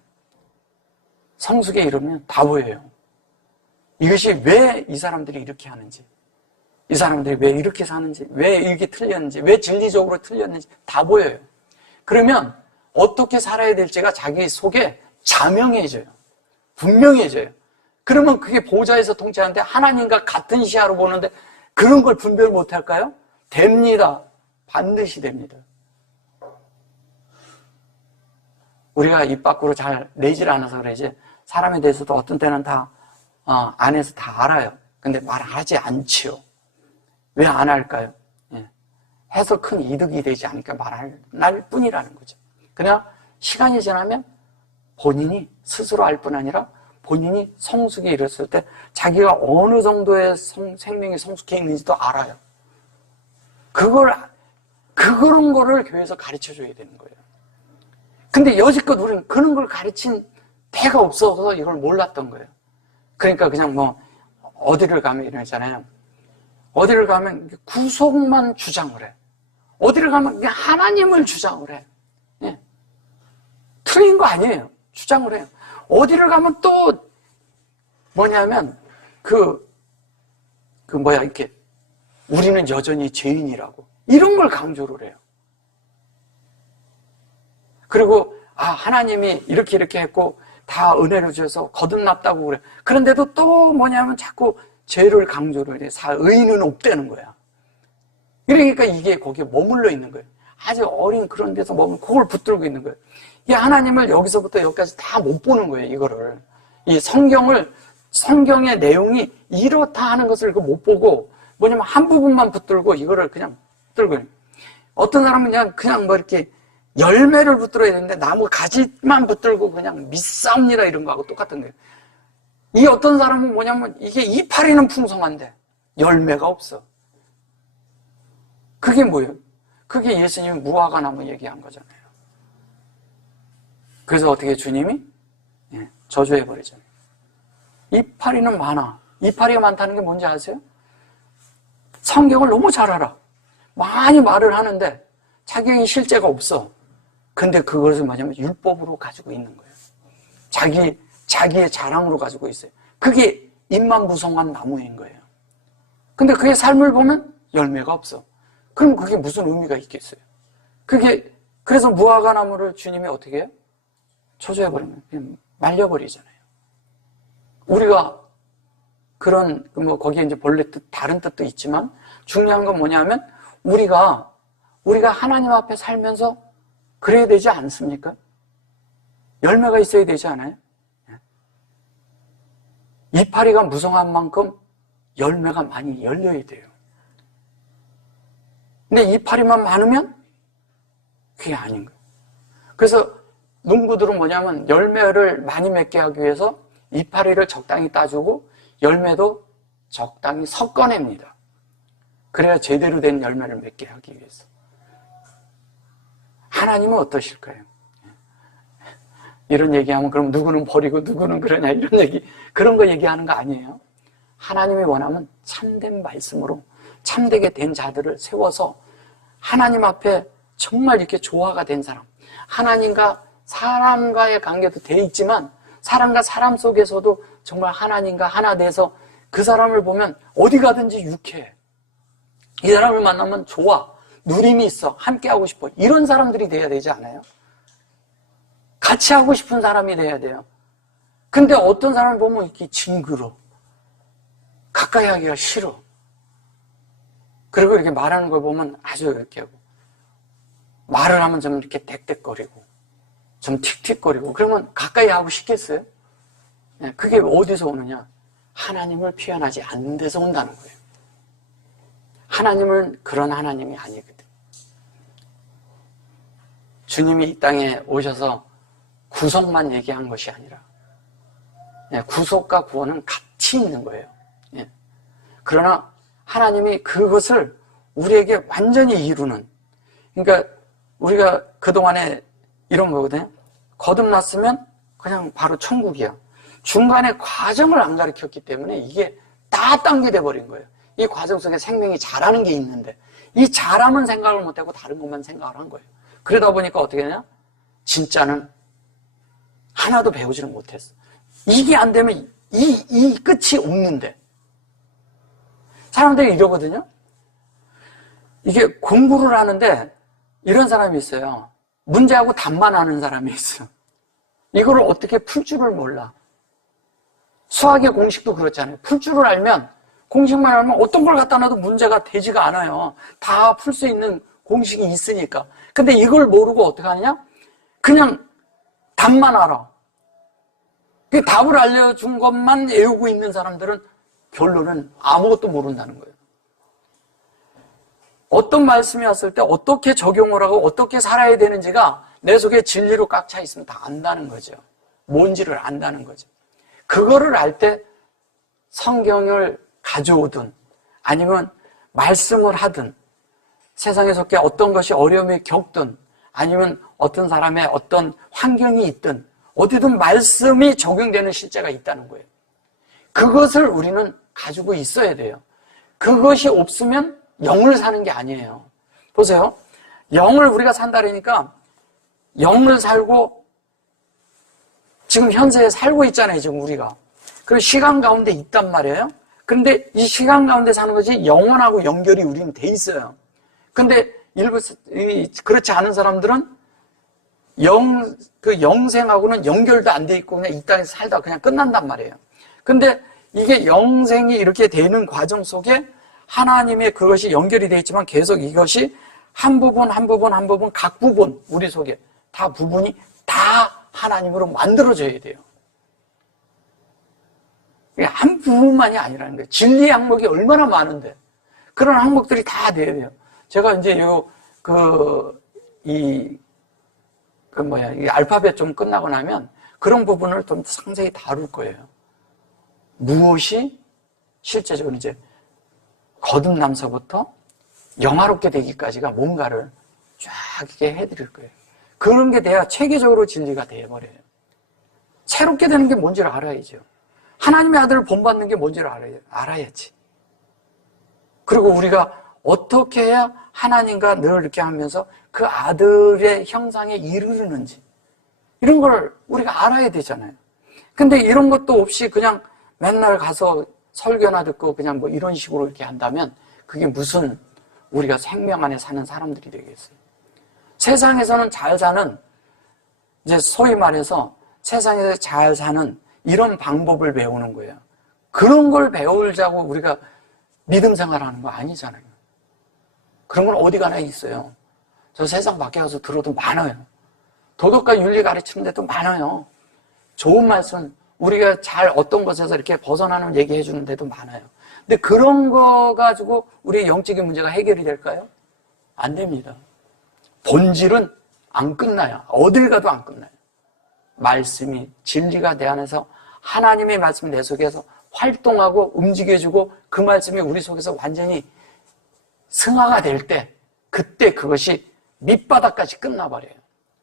성숙에 이르면 다 보여요. 이것이 왜 이 사람들이 이렇게 하는지, 이 사람들이 왜 이렇게 사는지, 왜 이게 틀렸는지, 왜 진리적으로 틀렸는지 다 보여요. 그러면 어떻게 살아야 될지가 자기 속에 자명해져요. 분명해져요. 그러면 그게 보좌에서 통치하는데 하나님과 같은 시야로 보는데 그런 걸 분별 못할까요? 됩니다. 반드시 됩니다. 우리가 입 밖으로 잘 내질 않아서 그러지 사람에 대해서도 어떤 때는 다 안에서 다 알아요. 근데 말하지 않지요. 왜 안 할까요? 해서 큰 이득이 되지 않으니까 말할 뿐이라는 거죠. 그냥 시간이 지나면 본인이 스스로 알 뿐 아니라 본인이 성숙에 이르렀을 때 자기가 어느 정도의 생명이 성숙해 있는지도 알아요. 그런 거를 교회에서 가르쳐 줘야 되는 거예요. 근데 여지껏 우리는 그런 걸 가르친 때가 없어서 이걸 몰랐던 거예요. 그러니까 그냥 뭐 어디를 가면 이러잖아요. 어디를 가면 구속만 주장을 해. 어디를 가면 그냥 하나님을 주장을 해. 예. 틀린 거 아니에요. 주장을 해요. 어디를 가면 또 뭐냐면 이렇게 우리는 여전히 죄인이라고 이런 걸 강조를 해요. 그리고 하나님이 이렇게 했고 다 은혜를 주셔서 거듭났다고 그래. 그런데도 또 뭐냐면 자꾸 죄를 강조를 해. 의인은 없다는 거야. 그러니까 이게 거기에 머물러 있는 거예요. 아주 어린 그런 데서 그걸 붙들고 있는 거예요. 이 하나님을 여기서부터 여기까지 다 못 보는 거예요, 이거를. 이 성경의 내용이 이렇다 하는 것을 못 보고, 뭐냐면 한 부분만 붙들고 이거를 그냥 붙들고. 어떤 사람은 그냥 뭐 이렇게 열매를 붙들어야 되는데 나무 가지만 붙들고 그냥 믿사옵니다 이런 거하고 똑같은 거예요. 이 어떤 사람은 뭐냐면 이게 이파리는 풍성한데 열매가 없어. 그게 뭐예요? 그게 예수님이 무화과 나무 얘기한 거잖아요. 그래서 어떻게 주님이 저주해버리잖아요. 이파리는 많아. 이파리가 많다는 게 뭔지 아세요? 성경을 너무 잘 알아. 많이 말을 하는데 자기의 실제가 없어. 근데 그것을 뭐냐면 율법으로 가지고 있는 거예요. 자기의 자랑으로 가지고 있어요. 그게 입만 무성한 나무인 거예요. 근데 그의 삶을 보면 열매가 없어. 그럼 그게 무슨 의미가 있겠어요? 그래서 무화과 나무를 주님이 어떻게 해요? 저주해버리면 그냥 말려버리잖아요. 우리가 그런, 거기에 이제 본래 뜻, 다른 뜻도 있지만 중요한 건 뭐냐면 우리가 하나님 앞에 살면서 그래야 되지 않습니까? 열매가 있어야 되지 않아요? 이파리가 무성한 만큼 열매가 많이 열려야 돼요. 근데 이파리만 많으면 그게 아닌 거예요. 그래서 농부들은 뭐냐면 열매를 많이 맺게 하기 위해서 이파리를 적당히 따주고 열매도 적당히 섞어냅니다. 그래야 제대로 된 열매를 맺게 하기 위해서. 하나님은 어떠실까요? 이런 얘기하면 그럼 누구는 버리고 누구는 그러냐 이런 그런 거 얘기하는 거 아니에요. 하나님이 원하면 참된 말씀으로 참되게 된 자들을 세워서 하나님 앞에 정말 이렇게 조화가 된 사람, 하나님과 사람과의 관계도 돼 있지만 사람과 사람 속에서도 정말 하나님과 하나 돼서 그 사람을 보면 어디 가든지 유쾌해. 이 사람을 만나면 좋아. 누림이 있어. 함께 하고 싶어. 이런 사람들이 돼야 되지 않아요? 같이 하고 싶은 사람이 돼야 돼요. 근데 어떤 사람을 보면 이렇게 징그러. 가까이 하기가 싫어. 그리고 이렇게 말하는 걸 보면 아주 이렇게 하고. 말을 하면 좀 이렇게 떽떽거리고. 좀 틱틱거리고. 그러면 가까이 하고 싶겠어요? 그게 어디서 오느냐? 하나님을 표현하지 않는 데서 온다는 거예요. 하나님은 그런 하나님이 아니거든. 주님이 이 땅에 오셔서 구속만 얘기한 것이 아니라 구속과 구원은 같이 있는 거예요. 그러나 하나님이 그것을 우리에게 완전히 이루는, 그러니까 우리가 그동안에 이런 거거든요. 거듭났으면 그냥 바로 천국이야. 중간에 과정을 안 가르쳤기 때문에 이게 다 당겨져 버린 거예요. 이 과정 속에 생명이 자라는 게 있는데 이 자라면 생각을 못하고 다른 것만 생각을 한 거예요. 그러다 보니까 어떻게 되냐? 진짜는 하나도 배우지를 못했어. 이게 안 되면 이 끝이 없는데. 사람들이 이러거든요. 이게 공부를 하는데 이런 사람이 있어요. 문제하고 답만 아는 사람이 있어요. 이거를 어떻게 풀 줄을 몰라. 수학의 공식도 그렇잖아요. 풀 줄을 알면, 공식만 알면 어떤 걸 갖다 놔도 문제가 되지가 않아요. 다 풀 수 있는 공식이 있으니까. 근데 이걸 모르고 어떻게 하느냐? 그냥 답만 알아. 그 답을 알려준 것만 외우고 있는 사람들은 결론은 아무것도 모른다는 거예요. 어떤 말씀이 왔을 때 어떻게 적용을 하고 어떻게 살아야 되는지가 내 속에 진리로 꽉 차 있으면 다 안다는 거죠. 뭔지를 안다는 거죠. 그거를 알 때 성경을 가져오든 아니면 말씀을 하든 세상에 속에 어떤 것이 어려움을 겪든 아니면 어떤 사람의 어떤 환경이 있든 어디든 말씀이 적용되는 실제가 있다는 거예요. 그것을 우리는 가지고 있어야 돼요. 그것이 없으면 영을 사는 게 아니에요. 보세요. 영을 우리가 산다니까 영을 살고 지금 현세에 살고 있잖아요. 지금 우리가. 그리고 시간 가운데 있단 말이에요. 그런데 이 시간 가운데 사는 것이 영혼하고 연결이 우리는 돼 있어요. 근데 일부 그렇지 않은 사람들은 그 영생하고는 연결도 안 돼 있고 그냥 이 땅에서 살다 그냥 끝난단 말이에요. 근데 이게 영생이 이렇게 되는 과정 속에 하나님의 그것이 연결이 되어 있지만 계속 이것이 한 부분 각 부분 우리 속에 다 부분이 다 하나님으로 만들어져야 돼요. 한 부분만이 아니라는 거예요. 진리의 항목이 얼마나 많은데 그런 항목들이 다 돼야 돼요. 제가 이제 이 알파벳 좀 끝나고 나면 그런 부분을 좀 상세히 다룰 거예요. 무엇이 실제적으로 이제 거듭남서부터 영화롭게 되기까지가 뭔가를 쫙 이렇게 해드릴 거예요. 그런 게 돼야 체계적으로 진리가 돼버려요. 새롭게 되는 게 뭔지를 알아야죠. 하나님의 아들을 본받는 게 뭔지를 알아야지. 그리고 우리가 어떻게 해야 하나님과 늘 이렇게 하면서 그 아들의 형상에 이르르는지 이런 걸 우리가 알아야 되잖아요. 근데 이런 것도 없이 그냥 맨날 가서 설교나 듣고 그냥 뭐 이런 식으로 이렇게 한다면 그게 무슨 우리가 생명 안에 사는 사람들이 되겠어요. 세상에서는 잘 사는, 이제 소위 말해서 세상에서 잘 사는 이런 방법을 배우는 거예요. 그런 걸 배우자고 우리가 믿음 생활하는 거 아니잖아요. 그런 건 어디 가나 있어요. 저 세상 밖에 가서 들어도 많아요. 도덕과 윤리 가르치는 데도 많아요. 좋은 말씀, 우리가 잘 어떤 것에서 이렇게 벗어나는 얘기 해주는 데도 많아요. 근데 그런 거 가지고 우리의 영적인 문제가 해결이 될까요? 안 됩니다. 본질은 안 끝나요. 어딜 가도 안 끝나요. 말씀이, 진리가 내 안에서 하나님의 말씀이 내 속에서 활동하고 움직여주고 그 말씀이 우리 속에서 완전히 승화가 될 때 그때 그것이 밑바닥까지 끝나버려요.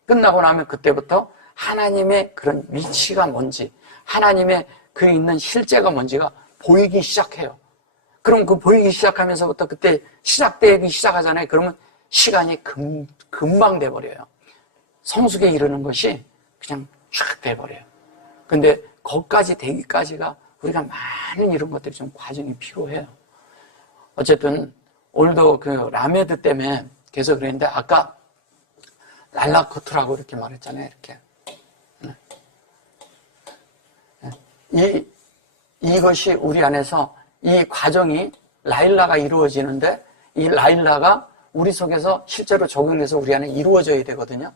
끝나고 나면 그때부터 하나님의 그런 위치가 뭔지, 하나님의 그 있는 실제가 뭔지가 보이기 시작해요. 그럼 그 보이기 시작하면서부터 그때 시작되기 시작하잖아요. 그러면 시간이 금방 돼버려요. 성숙에 이르는 것이 그냥 쫙 돼버려요. 근데 거기까지 되기까지가 우리가 많은 이런 것들이 좀 과정이 필요해요. 어쨌든 오늘도 그 라메드 때문에 계속 그랬는데 아까 랄라코트라고 이렇게 말했잖아요. 이렇게. 이것이 우리 안에서 이 과정이 라일라가 이루어지는데 이 라일라가 우리 속에서 실제로 적용돼서 우리 안에 이루어져야 되거든요.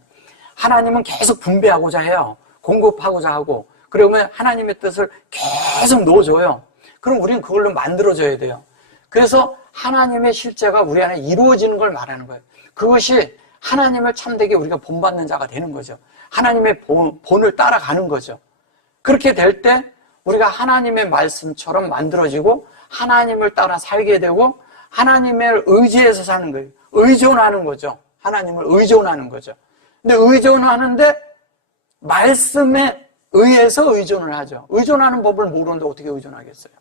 하나님은 계속 분배하고자 해요. 공급하고자 하고 그러면 하나님의 뜻을 계속 넣어줘요. 그럼 우리는 그걸로 만들어져야 돼요. 그래서 하나님의 실제가 우리 안에 이루어지는 걸 말하는 거예요. 그것이 하나님을 참되게 우리가 본받는 자가 되는 거죠. 하나님의 본을 따라가는 거죠. 그렇게 될 때 우리가 하나님의 말씀처럼 만들어지고 하나님을 따라 살게 되고 하나님을 의지해서 사는 거예요. 의존하는 거죠. 하나님을 의존하는 거죠. 근데 의존하는데 말씀에 의해서 의존을 하죠. 의존하는 법을 모르는데 어떻게 의존하겠어요?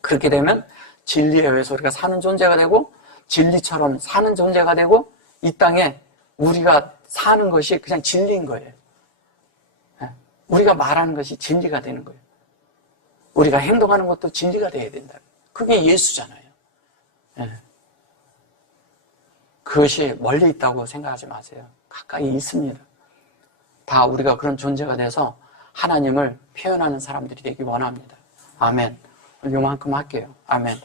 그렇게 되면 진리에 의해서 우리가 사는 존재가 되고 진리처럼 사는 존재가 되고 이 땅에 우리가 사는 것이 그냥 진리인 거예요. 우리가 말하는 것이 진리가 되는 거예요. 우리가 행동하는 것도 진리가 되어야 된다. 그게 예수잖아요. 그것이 멀리 있다고 생각하지 마세요. 가까이 있습니다. 다 우리가 그런 존재가 돼서 하나님을 표현하는 사람들이 되기 원합니다. 아멘. 오늘 요만큼 할게요. 아멘.